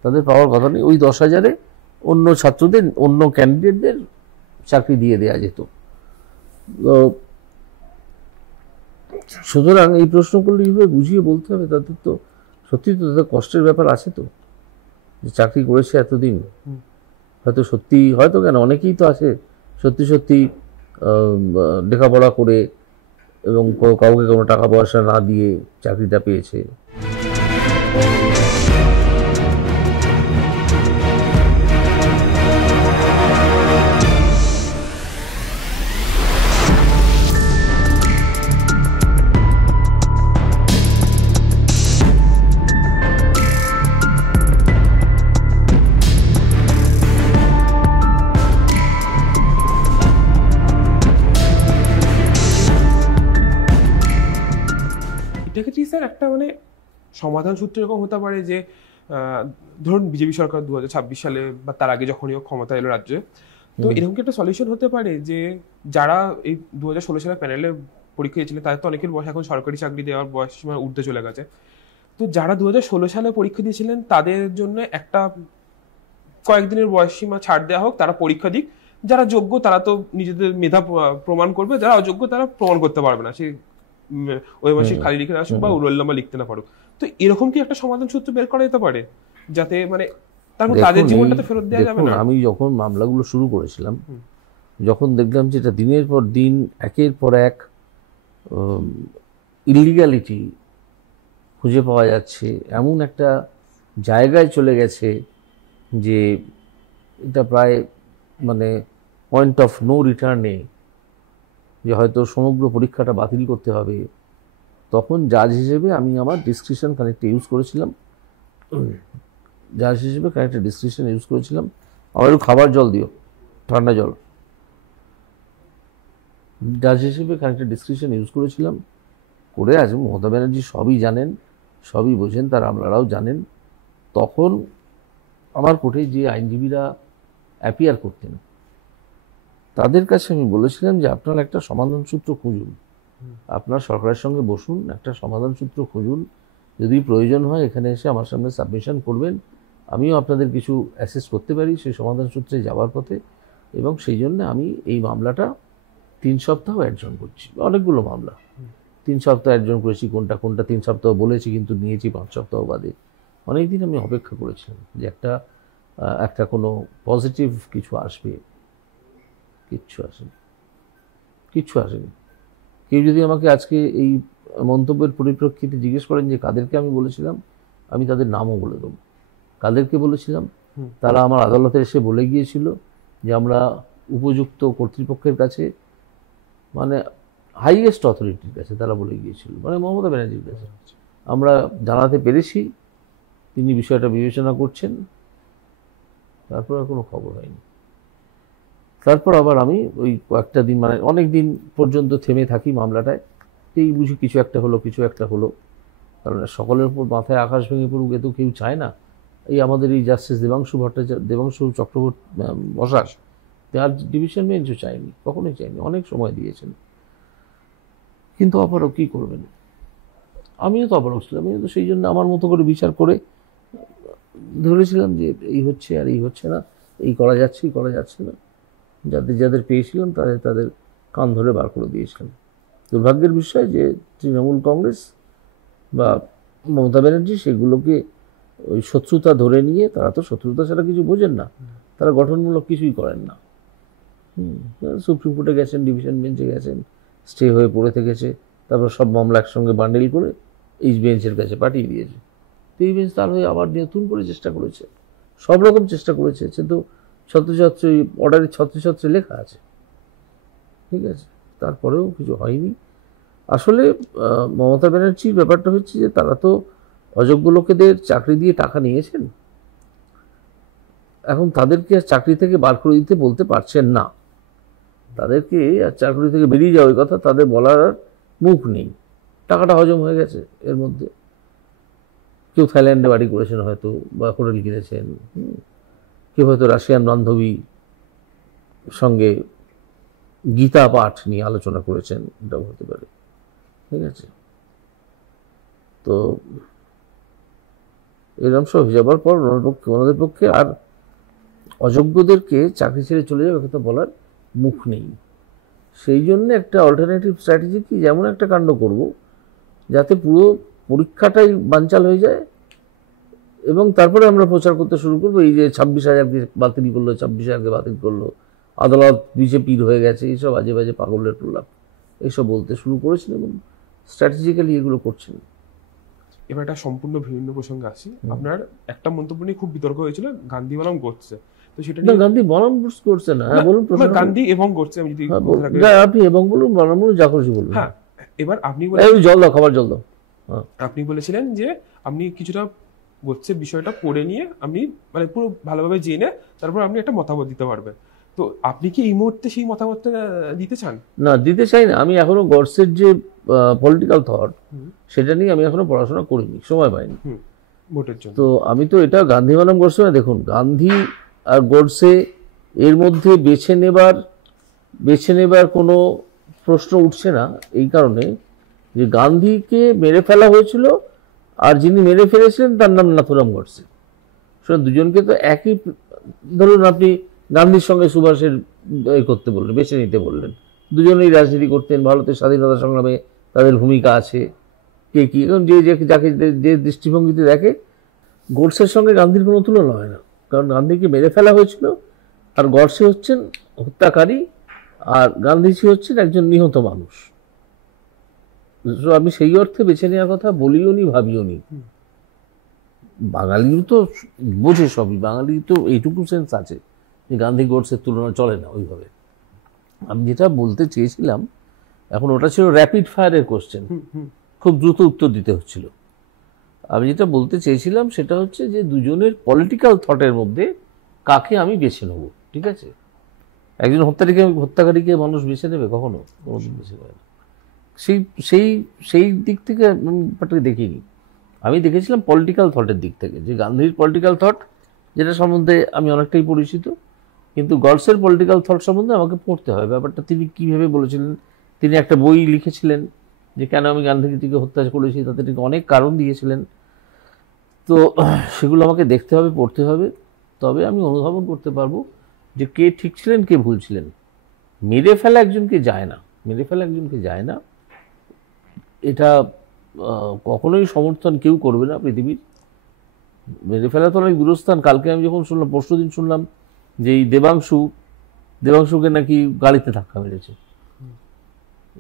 তাদের পাওয়ার কথা নেই। ওই 10,000-এ অন্য ছাত্রদের, অন্য ক্যান্ডিডেটদের চাকরি দিয়ে দেওয়া যেত। তো সুতরাং এই প্রশ্ন করলে এইভাবে বুঝিয়ে বলতে হবে, তাদের তো সত্যি তো তাদের কষ্টের ব্যাপার আছে, তো যে চাকরি করেছে এতদিন, হয়তো সত্যি, হয়তো কেন অনেকেই তো আছে সত্যি সত্যি লেখাপড়া করে এবং কাউকে কোনো টাকা পয়সা না দিয়ে চাকরিটা পেয়েছে। এটা কি স্যার একটা মানে সমাধান সূত্র এরকম হতে পারে যে ধরুন বিজেপি সরকার 2026 সালে বা তার আগে যখনই ক্ষমতা এলো রাজ্যে, তো এরকম কি একটা সলিউশন হতে পারে যে যারা এই 2016 সালে প্যানেলে পরীক্ষা দিয়েছিলেন তাদের তো অনেকের বয়স এখন সরকারি চাকরি দেওয়ার বয়স সীমা ঊর্ধ্বে চলে গেছে, তো যারা 2016 সালে পরীক্ষা দিয়েছিলেন তাদের জন্য একটা কয়েকদিনের বয়স সীমা ছাড় দেওয়া হোক, তারা পরীক্ষা দিক, যারা যোগ্য তারা তো নিজেদের মেধা প্রমাণ করবে, যারা অযোগ্য তারা প্রমাণ করতে পারবে না, সে ওই মাসে খালি লিখে আসুক বা রোল নাম্বার লিখতে না পারুক। তো এরকম কি একটা সমাধান সূত্র বের করা যেতে পারে যাতে মানে তাদের জীবনটাতে ফেরত দেওয়া যাবে না? আমি যখন মামলাগুলো শুরু করেছিলাম, যখন দেখলাম যে এটা দিনের পর দিন একের পর এক ইলিগ্যালিটি খুঁজে পাওয়া যাচ্ছে, এমন একটা জায়গায় চলে গেছে যে এটা প্রায় মানে পয়েন্ট অফ নো রিটার্নে, যে হয়তো সমগ্র পরীক্ষাটা বাতিল করতে হবে, তখন জাজ হিসেবে আমি আমার ডিসক্রিপশন খানিকটা ইউজ করেছিলাম। জাজ হিসেবে খানিকটা ডিসক্রিপশন ইউজ করেছিলাম। আমার একটু খাবার জল দিও, ঠান্ডা জল। জাজ হিসেবে খানিকটা ডিসক্রিপশন ইউজ করেছিলাম করে আছে। মমতা ব্যানার্জি সবই জানেন, সবই বোঝেন, তার আমলারাও জানেন। তখন আমার কোর্টে যে আইনজীবীরা অ্যাপিয়ার করতেন তাদের কাছে আমি বলেছিলাম যে আপনারা একটা সমাধান সূত্র খুঁজুন, আপনার সরকারের সঙ্গে বসুন, একটা সমাধান সূত্র খুঁজুন, যদি প্রয়োজন হয় এখানে এসে আমার সামনে সাবমিশন করবেন, আমিও আপনাদের কিছু অ্যাসেস করতে পারি সেই সমাধান সূত্রে যাওয়ার পথে। এবং সেই জন্য আমি এই মামলাটা 3 সপ্তাহ অ্যাডজন করছি। অনেকগুলো মামলা 3 সপ্তাহ অ্যাডজন করেছি, কোনটা 3 সপ্তাহ বলেছি কিন্তু নিয়েছি 5 সপ্তাহ বাদে। অনেকদিন আমি অপেক্ষা করেছিলাম যে একটা কোনো পজিটিভ কিছু আসবে, কিচ্ছু আসেনি। কেউ যদি আমাকে আজকে এই মন্তব্যের পরিপ্রেক্ষিতে জিজ্ঞেস করেন যে কাদেরকে আমি বলেছিলাম, আমি তাদের নামও বলে দেবো। কাদেরকে বলেছিলাম, তারা আমার আদালতে এসে বলে গিয়েছিল যে আমরা উপযুক্ত কর্তৃপক্ষের কাছে, মানে হাইয়েস্ট অথরিটির কাছে তারা বলে গিয়েছিল, মানে মমতা ব্যানার্জির কাছে আমরা জানাতে পেরেছি, তিনি বিষয়টা বিবেচনা করছেন। তারপর আর কোনো খবর হয়নি। তারপর আবার আমি ওই কয়েকটা দিন, মানে অনেক দিন পর্যন্ত থেমে থাকি মামলাটায়, এই বুঝি কিছু একটা হলো। কারণ সকলের উপর মাথায় আকাশ ভেঙে পড়ুক এ তো কেউ চায় না। এই আমাদের এই জাস্টিস দেবাংশু চক্রবর্তী বসাস, তার ডিভিশন বেঞ্চও চায়নি, কখনোই চায়নি, অনেক সময় দিয়েছেন। কিন্তু অপারক কী করবেন, আমিও তো অপারক ছিলাম। আমিও তো সেই জন্য আমার মতো করে বিচার করে ধরেছিলাম যে এই হচ্ছে আর এই হচ্ছে না, এই করা যাচ্ছে না। যাদের পেয়েছিলাম তাদের কান ধরে বার করে দিয়েছিলাম। দুর্ভাগ্যের বিষয় যে তৃণমূল কংগ্রেস বা মমতা ব্যানার্জি সেগুলোকে ওই শত্রুতা ধরে নিয়ে, তারা তো শত্রুতা ছাড়া কিছু বোঝেন না, তারা গঠনমূলক কিছুই করেন না। সুপ্রিম কোর্টে গেছেন, ডিভিশন বেঞ্চে গেছেন, স্টে হয়ে পড়ে থেকেছে, তারপর সব মামলা একসঙ্গে বান্ডেল করে এই বেঞ্চের কাছে পাঠিয়ে দিয়েছে। তো এই বেঞ্চ তার হয়ে আবার নতুন করে চেষ্টা করেছে, সব রকম চেষ্টা করেছে, কিন্তু ছত্রছত্র অর্ডারে ছত্রছত্রে লেখা আছে, ঠিক আছে, তারপরেও কিছু হয়নি। আসলে মমতা ব্যানার্জির ব্যাপারটা হচ্ছে যে তারা তো অযোগ্য লোকেদের চাকরি দিয়ে টাকা নিয়েছেন, এখন তাদেরকে আর চাকরি থেকে বার করে দিতে বলতে পারছেন না। তাদেরকে আর চাকরি থেকে বেরিয়ে যাওয়ার কথা তাদের বলার আর মুখ নেই, টাকাটা হজম হয়ে গেছে। এর মধ্যে কেউ থাইল্যান্ডে বাড়ি করেছেন হয়তো, বা হোটেল কিনেছেন, কেউ হয়তো রাশিয়ান বান্ধবী সঙ্গে গীতা পাঠ নিয়ে আলোচনা করেছেন, এটাও হতে পারে, ঠিক আছে। তো এরকম সব হয়ে যাবার পর ওনাদের পক্ষে আর অযোগ্যদেরকে চাকরি ছেড়ে চলে যাবে কথা বলার মুখ নেই। সেই জন্য একটা অল্টারনেটিভ স্ট্র্যাটেজি কি, যেমন একটা কাণ্ড করব যাতে পুরো পরীক্ষাটাই বানচাল হয়ে যায়, এবং তারপরে আমরা প্রচার করতে শুরু করবো এই যে 26,000কে বাতিল করলো, 26,000কে বাতিল করলো, আদালত বিজেপির হয়ে গেছে, এইসব আজে বাজে পাগলের প্রলাপ এইসব বলতে শুরু করেছেন এবং স্ট্র্যাটেজিক্যালি এগুলো করছেন। এবার একটা সম্পূর্ণ ভিন্ন প্রসঙ্গে আসি। আপনার একটা মন্তব্য নিয়ে খুব বিতর্ক হয়েছিল, গান্ধী বনাম গোডসে। তো সেটা না, গান্ধী বনাম করছে না। হ্যাঁ বলুন, গান্ধী এবং গোডসে আমি যদি আপনি এবং বলুন, বনাম বলুন, যা খুশি বলুন। হ্যাঁ, এবার আপনি জল দাও, খাবার জল দাও। আপনি বলেছিলেন যে আপনি কিছুটা গোডসে বিষয়টা পড়ে নিয়ে আপনি মানে পুরো ভালোভাবে জেনে তারপর আপনি একটা মতামত দিতে পারবেন। তো আপনি কি এই মুহূর্তে সেই মতামতটা দিতে চান? না, দিতে চাই না। আমি এখনো গডসের যে পলিটিক্যাল থট সেটা নিয়ে আমি এখনো পড়াশোনা করিনি, সময় পাইনি ভোটের জন্য। তো আমি তো এটা গান্ধী বনাম গডসে না, দেখুন গান্ধী আর গডসে এর মধ্যে বেছে নেবার কোনো প্রশ্ন উঠছে না, এই কারণে যে গান্ধীকে মেরে ফেলা হয়েছিল আর যিনি মেরে ফেলেছিলেন তার নাম নাথুরাম গডসে। সুতরাং দুজনকে তো একই, ধরুন আপনি গান্ধীর সঙ্গে সুভাষের করতে বললেন, বেছে নিতে বললেন, দুজনেই রাজনীতি করতেন, ভারতের স্বাধীনতা সংগ্রামে তাদের ভূমিকা আছে, কে কি এবং যাকে যে দৃষ্টিভঙ্গিতে দেখে, গডসের সঙ্গে গান্ধীর কোনো তুলনা হয় না, কারণ গান্ধীকে মেরে ফেলা হয়েছিল আর গডসে হচ্ছেন হত্যাকারী আর গান্ধীজি হচ্ছেন একজন নিহত মানুষ। আমি সেই অর্থে বেছে নেওয়ার কথা বলিও নি, ভাবিও নি। বাঙালিও তো বোঝে সবই, বাঙালি তো এইটুকু সেন্স আছে যে গান্ধী গডসের তুলনা চলে না ওইভাবে। আমি যেটা বলতে চেয়েছিলাম, এখন ওটা ছিল র্যাপিড ফায়ারের কোশ্চেন, খুব দ্রুত উত্তর দিতে হচ্ছিল। আমি যেটা বলতে চেয়েছিলাম সেটা হচ্ছে যে দুজনের পলিটিক্যাল থটের মধ্যে কাকে আমি বেছে নেব, ঠিক আছে? একজন হত্যাকারীকে মানুষ বেছে নেবে কখনো? কোনোদিন বেছে নেবে না। সেই দিক থেকে ব্যাপারটাকে দেখিনি, আমি দেখেছিলাম পলিটিক্যাল থটের দিক থেকে, যে গান্ধীর পলিটিক্যাল থট যেটা সম্বন্ধে আমি অনেকটাই পরিচিত, কিন্তু গডসের পলিটিক্যাল থট সম্বন্ধে আমাকে পড়তে হয় ব্যাপারটা তিনি কীভাবে বলেছিলেন। তিনি একটা বই লিখেছিলেন যে কেন আমি গান্ধীজিকে হত্যা করেছি, তাতে তিনি অনেক কারণ দিয়েছিলেন। তো সেগুলো আমাকে দেখতে হবে, পড়তে হবে, তবে আমি অনুধাবন করতে পারবো যে কে ঠিক ছিলেন, কে ভুল ছিলেন। মেরে ফেলা একজনকে যায় না, এটা কখনোই সমর্থন কেউ করবে না পৃথিবীর। মেরে ফেলা তো অনেক দূরস্থান। কালকে আমি যখন শুনলাম, পরশুদিন শুনলাম যে এই দেবাংশুকে নাকি গাড়িতে ধাক্কা মেরেছে,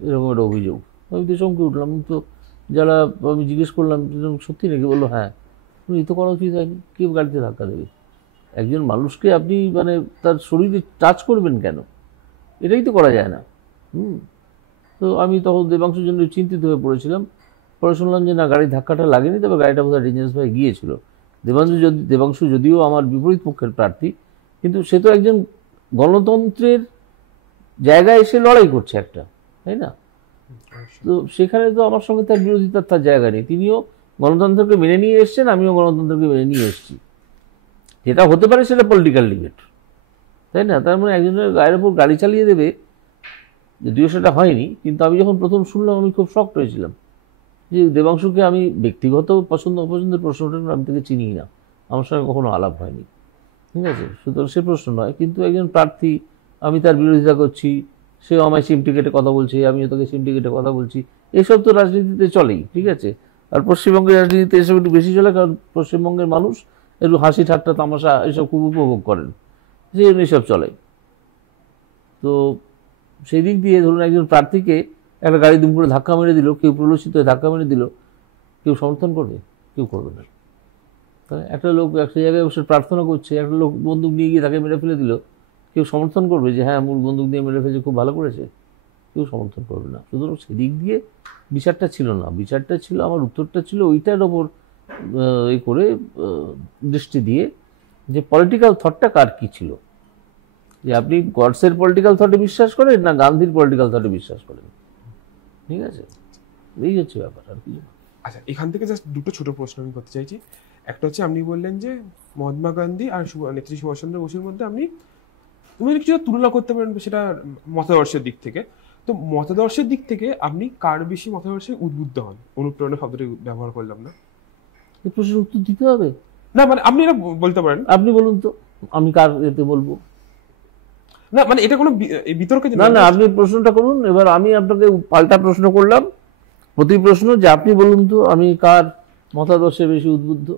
এরকম একটা অভিযোগ। আমি তো চমকে উঠলাম। তো যারা, আমি জিজ্ঞেস করলাম সত্যি নাকি, বললো হ্যাঁ। এই তো করা উচিত হয়নি, কেউ গাড়িতে ধাক্কা দেবে? একজন মানুষকে আপনি মানে তার শরীরে টাচ করবেন কেন? এটাই তো করা যায় না। তো আমি তখন দেবাংশুর জন্য চিন্তিত হয়ে পড়েছিলাম। পরে শুনলাম যে না, গাড়ির ধাক্কাটা লাগেনি, তবে গাড়িটা বোধহয় ডেঞ্জারাস হয়ে গিয়েছিল। দেবাংশু যদিও আমার বিপরীত পক্ষের প্রার্থী, কিন্তু সে তো একজন গণতন্ত্রের জায়গায় এসে লড়াই করছে একটা, তাই না? তো সেখানে তো আমার সঙ্গে তার বিরোধিতার তার জায়গা নেই। তিনিও গণতন্ত্রকে মেনে নিয়ে এসছেন, আমিও গণতন্ত্রকে মেনে নিয়ে এসেছি। যেটা হতে পারে সেটা পলিটিক্যাল ডিবেট, তাই না? তার মানে একজনের গায়ের উপর গাড়ি চালিয়ে দেবে, যদিও সেটা হয়নি। কিন্তু আমি যখন প্রথম শুনলাম আমি খুব শকড হয়েছিলাম যে দেবাংশুকে আমি ব্যক্তিগত পছন্দ অপছন্দের প্রশ্নটা আমি তাকে চিনি না, আমার সঙ্গে কখনো আলাপ হয়নি, ঠিক আছে? সুতরাং সে প্রশ্ন নয়। কিন্তু একজন প্রার্থী, আমি তার বিরোধিতা করছি, সেও আমায় সিমটিকেটে কথা বলছে, আমিও তাকে সিমটিকেটে কথা বলছি, এসব তো রাজনীতিতে চলেই, ঠিক আছে? আর পশ্চিমবঙ্গের রাজনীতিতে এসব একটু বেশি চলে, কারণ পশ্চিমবঙ্গের মানুষ একটু হাসি ঠাট্টা তামাশা এসব খুব উপভোগ করেন, সেই জন্য এসব চলে। তো সেই দিক দিয়ে ধরুন একজন প্রার্থীকে একটা গাড়ি দুম করে ধাক্কা মেরে দিল, কেউ প্রলোচিত হয়ে ধাক্কা মেরে দিল, কেউ সমর্থন করবে? কেউ করবে না। একটা লোক একটা জায়গায় বসে প্রার্থনা করছে, একটা লোক বন্দুক নিয়ে গিয়ে তাকে মেরে ফেলে দিল, কেউ সমর্থন করবে যে হ্যাঁ মূল বন্দুক দিয়ে মেরে ফেলেছে, খুব ভালো করেছে? কেউ সমর্থন করবে না। সুতরাং সেদিক দিয়ে বিচারটা ছিল না, বিচারটা ছিল, আমার উত্তরটা ছিল ওইটার ওপর এই করে দৃষ্টি দিয়ে যে পলিটিক্যাল থটটা কার কী ছিল, যে আপনি গডসের পলিটিক্যাল থটে বিশ্বাস করেন না গান্ধীর পলিটিক্যাল থটে বিশ্বাস করেন, ঠিক আছে? এই হচ্ছে ব্যাপার, আর কি। আচ্ছা, এখান থেকে জাস্ট দুটো ছোট প্রশ্ন আমি করতে চাইছি। একটা হচ্ছে আপনি বললেন যে মহাত্মা গান্ধী আর নেতাজি সুভাষচন্দ্র বসুর মধ্যে আপনি কিছু তুলনা করতে পারেন, সেটা মতাদর্শের দিক থেকে। তো মতাদর্শের দিক থেকে আপনি কার বেশি মতাদর্শে উদ্বুদ্ধ হন? অনুপ্রেরণা শব্দটি ব্যবহার করলাম না, এই প্রশ্নের উত্তর দিতে হবে না, মানে আপনি এটা বলতে পারেন। আপনি বলুন তো, আমি কার এতে বলবো না, মানে এটা কোনো বিতর্ক না। না, আপনি প্রশ্নটা করুন। এবার আমি আপনাকে পাল্টা প্রশ্ন করলাম, প্রতি প্রশ্ন যে আপনি বলুন তো আমি কার মতাদর্শে বেশি উদ্বুদ্ধ।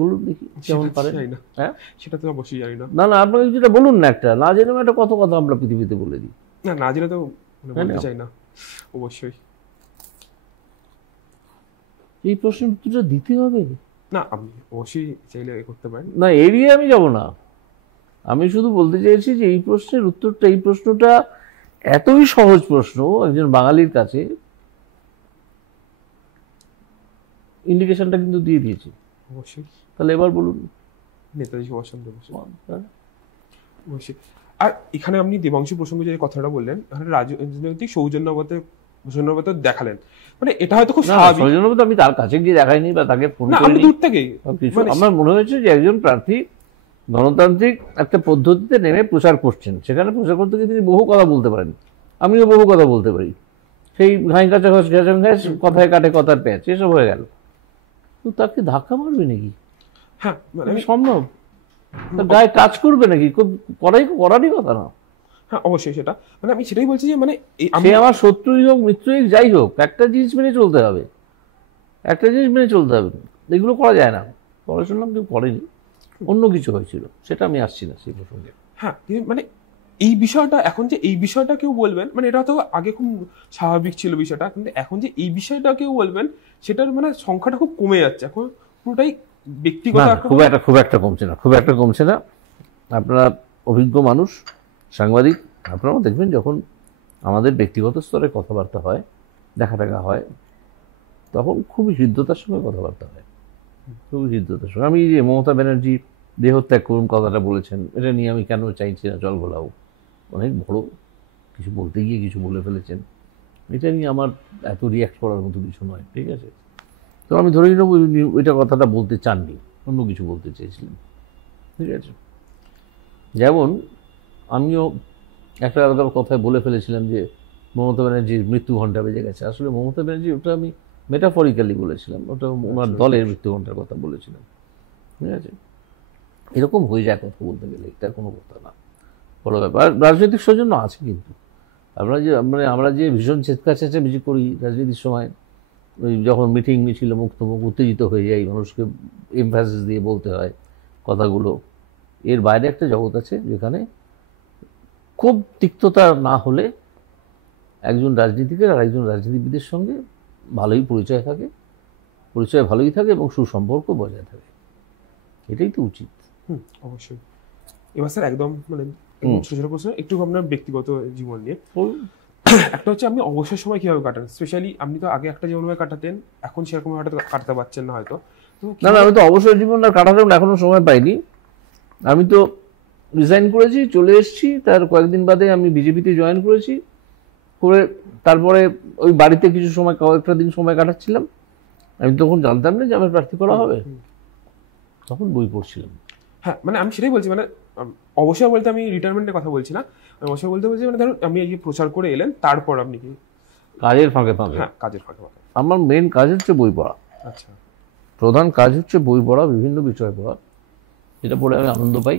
বলুন দেখি কেমন সেটা পারেন। জানি না, হ্যাঁ, সেটা তো অবশ্যই জানি না। না না, আপনাকে যেটা বলুন না, একটা না জেনে একটা কত কথা আমরা পৃথিবীতে বলে দিই। না, না জেনে তো তাই বলতে না? চাই না অবশ্যই। এই প্রশ্নের উত্তরটা দিতে হবে না, আপনি অবশ্যই চাইলে করতে পারেন। না, এড়িয়ে আমি যাব না। আমি শুধু বলতে চাইছি যে এই প্রশ্নের উত্তরটা, এই প্রশ্নটা এতই সহজ প্রশ্ন একজন বাঙালির কাছে, ইন্ডিকেশনটা কিন্তু দিয়ে দিয়েছি। অবশ্যই তাহলে এবার বলুন। নেতাজি সুভাষচন্দ্র বসু, অবশ্যই। আর এখানে আপনি দেবাংশু প্রসঙ্গে যে কথাটা বললেন, এখানে রাজনৈতিক সৌজন্যবত দেখালেন, মানে এটা হয়তো খুব না, স্বাভাবিক। সৌজন্যবত আমি তার কাছে গিয়ে দেখাইনি বা তাকে ফোন না, আমি করিনি দূর থেকেই কিছু। মানে আমার মনে হয়েছে যে একজন প্রার্থী গণতান্ত্রিক একটা পদ্ধতিতে নেমে প্রচার করছেন, সেখানে প্রচার করতে গিয়ে তিনি বহু কথা বলতে পারেন, আমিও বহু কথা বলতে পারি, সেই ঘাই কাঁচা ঘাস ঘাস কথায় কাটে কথার প্যাঁচ এসব হয়ে গেল। তো তাকে ধাক্কা মারবে নাকি? হ্যাঁ, মানে আমি সম্ভব? তার গায়ে কাজ করবে নাকি? করারই কথা না। হ্যাঁ অবশ্যই, সেটা মানে আমি সেটাই বলছি যে মানে সে আমার শত্রুই হোক মিত্রই যাই হোক, একটা জিনিস মেনে চলতে হবে, একটা জিনিস মেনে চলতে হবে। এগুলো করা যায় না। পরে শুনলাম কেউ করেনি, অন্য কিছু হয়েছিল, সেটা আমি আসছি না সেই প্রসঙ্গে। হ্যাঁ, মানে এই বিষয়টা এখন যে এই বিষয়টা কেউ বলবেন, মানে এটা তো আগে খুব স্বাভাবিক ছিল বিষয়টা, কিন্তু এখন যে এই বিষয়টা কেউ বলবেন সেটার মানে সংখ্যাটা খুব কমে যাচ্ছে এখন, পুরোটাই ব্যক্তিগত খুব একটা কমছে না, খুব একটা কমছে না। আপনারা অভিজ্ঞ মানুষ, সাংবাদিক, আপনারাও দেখবেন যখন আমাদের ব্যক্তিগত স্তরে কথাবার্তা হয়, দেখা টাকা হয়, তখন খুবই হৃদ্যতার সঙ্গে কথাবার্তা হয়, খুবই হৃদ্যতার সঙ্গে। আমি যে মমতা ব্যানার্জি দেহত্যাগ করুন কথাটা বলেছেন, এটা নিয়ে আমি কেন চাইছি না জল ঘোলাও, অনেক বড় কিছু বলতে গিয়ে কিছু বলে ফেলেছেন, এটা নিয়ে আমার এত রিয়াক্ট করার মতো কিছু নয়, ঠিক আছে? তো আমি ধরেই নেব ওইটা কথাটা বলতে চাননি, অন্য কিছু বলতে চেয়েছিলেন, ঠিক আছে? যেমন আমিও একটা আলাদা কথায় বলে ফেলেছিলাম যে মমতা ব্যানার্জির মৃত্যু ঘণ্টা বেজে গেছে। আসলে মমতা ব্যানার্জি, ওটা আমি মেটাফরিক্যালি বলেছিলাম, ওটা ওনার দলের মৃত্যু ঘণ্টার কথা বলেছিলাম, ঠিক আছে? এরকম হয়ে যায় কথা বলতে গেলে, এটা কোনো কথা না, বড় ব্যাপার। রাজনৈতিক সৌজন্য আছে, কিন্তু আমরা যে ভীষণ চেৎকার চেঁচামেচি করি রাজনীতির সময়, ওই যখন মিটিং মিছিল মুক্ত মুখ উত্তেজিত হয়ে যাই, মানুষকে এমফ্যাসিস দিয়ে বলতে হয় কথাগুলো, এর বাইরে একটা জগৎ আছে যেখানে খুব তিক্ততা না হলে একজন রাজনীতিকের আর একজন রাজনীতিবিদের সঙ্গে ভালোই পরিচয় থাকে, পরিচয় ভালোই থাকে এবং সুসম্পর্ক বজায় থাকে, এটাই তো উচিত। অবশ্যই। এবার স্যার একদম মানে ছোট ছোট প্রশ্ন, একটু আপনার ব্যক্তিগত জীবন নিয়ে। একটা হচ্ছে আপনি অবসর সময় কিভাবে কাটান, স্পেশালি আপনি তো আগে একটা যেমনভাবে কাটাতেন, এখন সেরকম হয়তো কাটাতে পারছেন না হয়তো। না না, আমি তো অবসর জীবন আর কাটাতে এখনো সময় পাইনি। আমি তো রিজাইন করেছি, চলে এসেছি, তার কয়েকদিন বাদে আমি বিজেপিতে জয়েন করেছি, করে তারপরে ওই বাড়িতে কিছু সময়, কয়েকটা দিন সময় কাটাচ্ছিলাম। আমি তখন জানতাম না যে আমার প্রার্থী করা হবে, তখন বই পড়ছিলাম। হ্যাঁ, মানে আমি সেটাই বলছি, মানে অবসর বলতে আমি রিটায়ারমেন্টের কথা বলছি না, আমি অবসর বলতে বলছি মানে ধরুন আপনি এই যে প্রচার করে এলেন, তারপর আপনি কি কাজের ফাঁকে ফাঁকে? হ্যাঁ, কাজের ফাঁকে ফাঁকে। আমার মেন কাজ হচ্ছে বই পড়া। আচ্ছা, প্রধান কাজ হচ্ছে বই পড়া, বিভিন্ন বিষয় পড়া, যেটা পড়ে আমি আনন্দ পাই।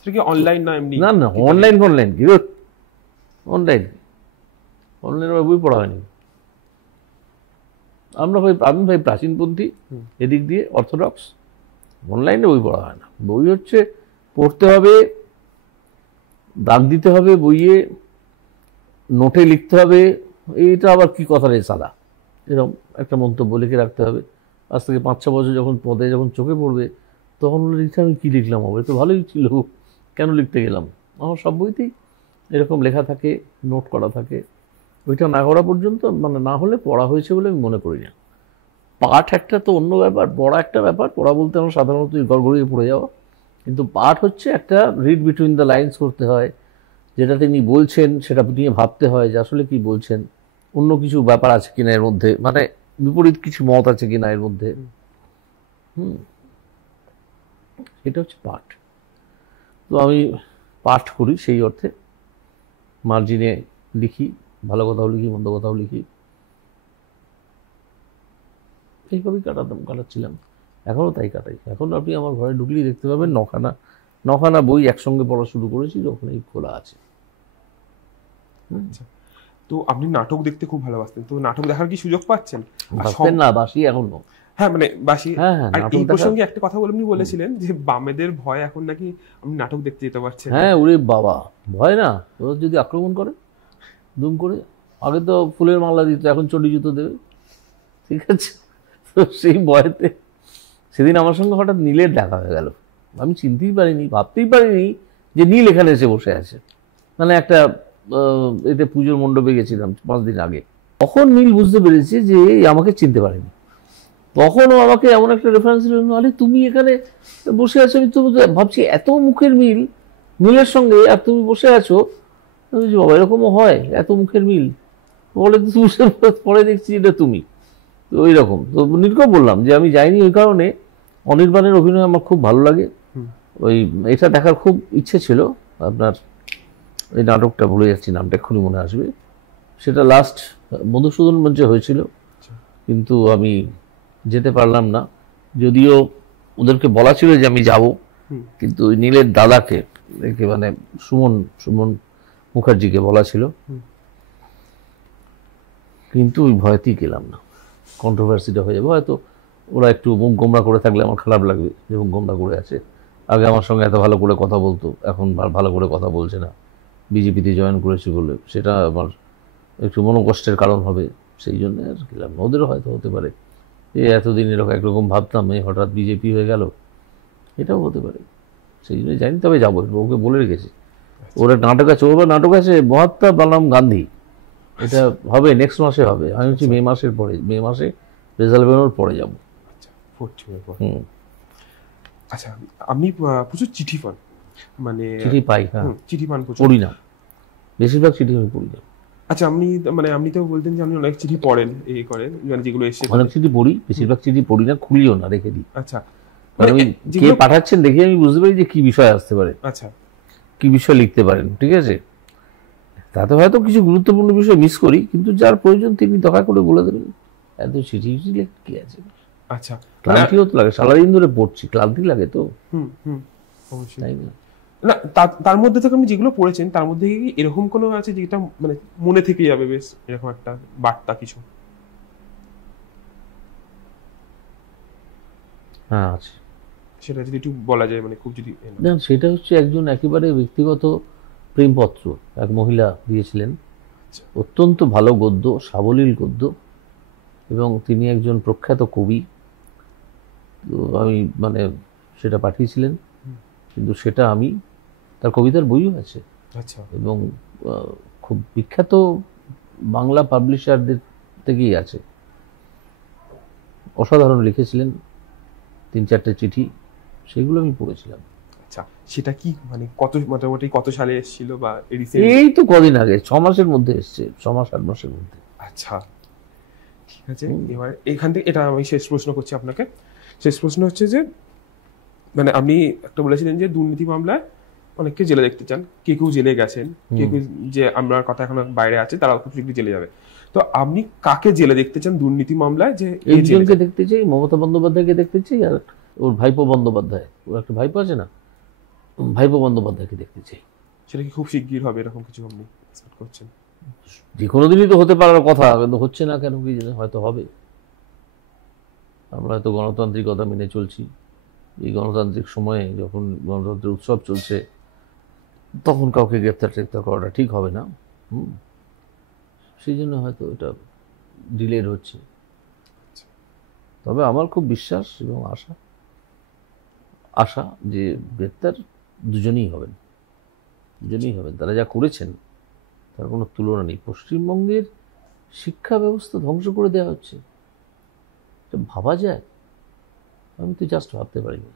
সেটা কি অনলাইন না এমনি? না না, অনলাইন কি অনলাইন বই পড়া হয়নি। আমি ভাই প্রাচীনপন্থী, এদিক দিয়ে অর্থোডক্স, অনলাইনে বই পড়া হয় না। বই হচ্ছে পড়তে হবে, দাগ দিতে হবে বইয়ে, নোটে লিখতে হবে, এইটা আবার কি কথা রে সালা, এরকম একটা মন্তব্য লিখে রাখতে হবে। আজ থেকে 5-6 বছর যখন পদে যখন চোখে পড়বে, তখন লিখতে আমি কী লিখলাম, হবে তো ভালোই ছিল, কেন লিখতে গেলাম। আমার সব বইতেই এরকম লেখা থাকে, নোট করা থাকে। ওইটা না করা পর্যন্ত, মানে না হলে পড়া হয়েছে বলে আমি মনে করি না। পাঠ একটা তো অন্য ব্যাপার, পড়া একটা ব্যাপার। পড়া বলতে আমরা সাধারণত গড়গড়িয়ে পড়ে যাওয়া, কিন্তু পাঠ হচ্ছে একটা রিড বিটুইন দ্য লাইন্স করতে হয়, যেটা তিনি বলছেন সেটা নিয়ে ভাবতে হয় যে আসলে কি বলছেন, অন্য কিছু ব্যাপার আছে কিনা এর মধ্যে, মানে বিপরীত কিছু মত আছে কিনা এর মধ্যে। এটা হচ্ছে পাঠ। তো আমি পাঠ করি, সেই অর্থে মার্জিনে লিখি, ভালো কথাও লিখি, মন্দ কথাও লিখি, এইভাবেই কাটাচ্ছিলাম, এখনও তাই কাটাই। এখন আপনি আমার ঘরে ঢুকলেই দেখতে পাবেন নখানা বই একসঙ্গে পড়া শুরু করেছি, ওখানেই খোলা আছে। তো আপনি নাটক দেখতে খুব ভালোবাসতেন, তো নাটক দেখার কি সুযোগ পাচ্ছেন? বাসতেন না, বাসি এখনো। হ্যাঁ মানে বাসি। হ্যাঁ হ্যাঁ আর নাটক এই দেখা, প্রসঙ্গে একটা কথা বলে আপনি বলেছিলেন যে বামেদের ভয় এখন নাকি আপনি নাটক দেখতে যেতে পারছেন না। হ্যাঁ ওরে বাবা ভয় না, ওরা যদি আক্রমণ করে দুম করে, আগে তো ফুলের মালা দিত, এখন চটি জুতো দেবে, ঠিক আছে। তো সেই ভয়তে সেদিন আমার সঙ্গে হঠাৎ নীলের দেখা হয়ে গেল। আমি চিনতেই পারিনি, ভাবতেই পারিনি যে নীল এখানে এসে বসে আছে। মানে একটা এতে পুজোর মণ্ডপে গেছিলাম 5 দিন আগে, তখন নীল বুঝতে পেরেছে যে আমাকে চিনতে পারেনি। তখনও আমাকে এমন একটা রেফারেন্স দিল, আরে তুমি এখানে বসে আছো, আমি তো ভাবছি এত মুখের মিল নীলের সঙ্গে, আর তুমি বসে আছো। আমি বলছি, বাবা এরকমও হয়, এত মুখের মিল? বলে তো তুমি, পরে দেখছি এটা তুমি। তো ওই রকম। তো নীলকেও বললাম যে আমি যাইনি ওই কারণে, অনির্বাণের অভিনয় আমার খুব ভালো লাগে। ওই এটা দেখার খুব ইচ্ছে ছিল আপনার, এই নাটকটা ভুলে যাচ্ছি নামটা, এক্ষুনি মনে আসবে। সেটা লাস্ট মধুসূদন মঞ্চে হয়েছিল, কিন্তু আমি যেতে পারলাম না। যদিও ওদেরকে বলা ছিল যে আমি যাব, কিন্তু ওই নীলের দাদাকে মানে সুমন মুখার্জিকে বলা ছিল, কিন্তু ওই ভয়তেই গেলাম না। কন্ট্রোভার্সিটা হয়ে যাবে হয়তো, ওরা একটু মুখ গোমরা করে থাকলে আমার খারাপ লাগবে যে মুখ গোমরা করে আছে। আগে আমার সঙ্গে এত ভালো করে কথা বলতো, এখন ভালো করে কথা বলছে না, বিজেপিতে জয়েন করেছি বলে, সেটা আমার একটু মনোকষ্টের কারণ হবে। সেই জন্য আর গেলাম না। ওদেরও হয়তো হতে পারে এতদিন এরকম একরকম ভাবতাম, এই হঠাৎ বিজেপি হয়ে গেল, এটাও হতে পারে। সেই জন্য জানি, তবে যাবো, ওকে বলে রেখেছি। ওর এক নাটক আছে, ওর নাটক আছে মহাত্মা বনাম গান্ধী, এটা হবে নেক্সট মাসে হবে। আমি হচ্ছি মে মাসের পরে, মে মাসে রেজাল্ট বেরোনোর পরে যাবো। আচ্ছা আপনি প্রচুর চিঠি পান, মানে চিঠি পাই, হ্যাঁ চিঠি পান প্রচুর? পড়ি না, বেশিরভাগ চিঠি আমি পড়ি না। আচ্ছা আপনি তো বলতেন যে আপনি অনেক চিঠি পড়েন, এই করেন, মানে যেগুলো এসে অনেক চিঠি পড়ি, বেশিরভাগ চিঠি পড়ি না, খুলিও না, রেখে দিই। আচ্ছা মানে আমি কে পাঠাচ্ছেন দেখি, আমি বুঝতে পারি যে কি বিষয় আসতে পারে, আচ্ছা কি বিষয় লিখতে পারেন, ঠিক আছে। তাতে হয়তো কিছু গুরুত্বপূর্ণ বিষয় মিস করি, কিন্তু যার প্রয়োজন তিনি দরকার করে বলে দেবেন। এত চিঠি লিখে কি আছে? আচ্ছা ক্লান্তিও তো লাগে, সারাদিন ধরে পড়ছি, ক্লান্তি লাগে তো, অবশ্যই। তাই না? না তার মধ্যে থেকে আপনি যেগুলো পড়েছেন তার মধ্যে কি এরকম কোনো আছে যেটা মানে মনে থেকে যাবে বেশ, এরকম একটা বার্তা কিছু? হ্যাঁ আছে। সেটা যদি একটু বলা যায়, মানে খুব যদি না, সেটা হচ্ছে একজন একেবারে ব্যক্তিগত প্রেমপত্র এক মহিলা দিয়েছিলেন, অত্যন্ত ভালো গদ্য, সাবলীল গদ্য, এবং তিনি একজন প্রখ্যাত কবি। তো আমি মানে সেটা পাঠিয়েছিলেন, কিন্তু সেটা আমি, তার কবিতার বইও আছে, আচ্ছা, এবং খুব বিখ্যাত বাংলা পাবলিশারদের থেকেই আছে। অসাধারণ লিখেছিলেন 3-4টে চিঠি, সেগুলো আমি পড়েছিলাম। আচ্ছা সেটা কি মানে মোটামুটি কত সালে এসেছিল বা এই তো কদিন আগে, 6 মাসের মধ্যে এসছে, 6 মাস 8 মাসের মধ্যে। আচ্ছা ঠিক আছে। এবার এখান থেকে এটা আমি শেষ প্রশ্ন করছি আপনাকে। শেষ প্রশ্ন হচ্ছে যে মানে আপনি একটা বলেছিলেন যে দুর্নীতি মামলায় অনেককে জেলে দেখতে চান, কেউ জেলে গেছেন, কেউ যে আমার কথা এখন বাইরে আছে তারাও খুব শীঘ্রই জেলে যাবে। তো আপনি কাকে জেলে দেখতে চান দুর্নীতি মামলায়? যে একজনকে দেখতে চাই, মমতা বন্দ্যোপাধ্যায়কে দেখতে চাই, আর ওর ভাইপো বন্দ্যোপাধ্যায়, ওর একটা ভাইপো আছে না, ভাইপো বন্দ্যোপাধ্যায়কে দেখতে চাই। সেটা কি খুব শিগগির হবে এরকম কিছু আপনি এক্সপেক্ট করছেন? যে কোনো দিনই তো হতে পারার কথা, কিন্তু হচ্ছে না কেন কি জানে, হয়তো হবে। আমরা হয়তো গণতান্ত্রিকতা মেনে চলছি, এই গণতান্ত্রিক সময়ে যখন গণতন্ত্রের উৎসব চলছে, তখন কাউকে গ্রেপ্তার করাটা ঠিক হবে না। সেই জন্য হয়তো এটা ডিলেড হচ্ছে। তবে আমার খুব বিশ্বাস এবং আশা যে গ্রেপ্তার দুজনেই হবেন, তারা যা করেছেন তার কোনো তুলনা নেই। পশ্চিমবঙ্গের শিক্ষা ব্যবস্থা ধ্বংস করে দেওয়া হচ্ছে, এটা ভাবা যায়? আমি তো জাস্ট ভাবতে পারি না।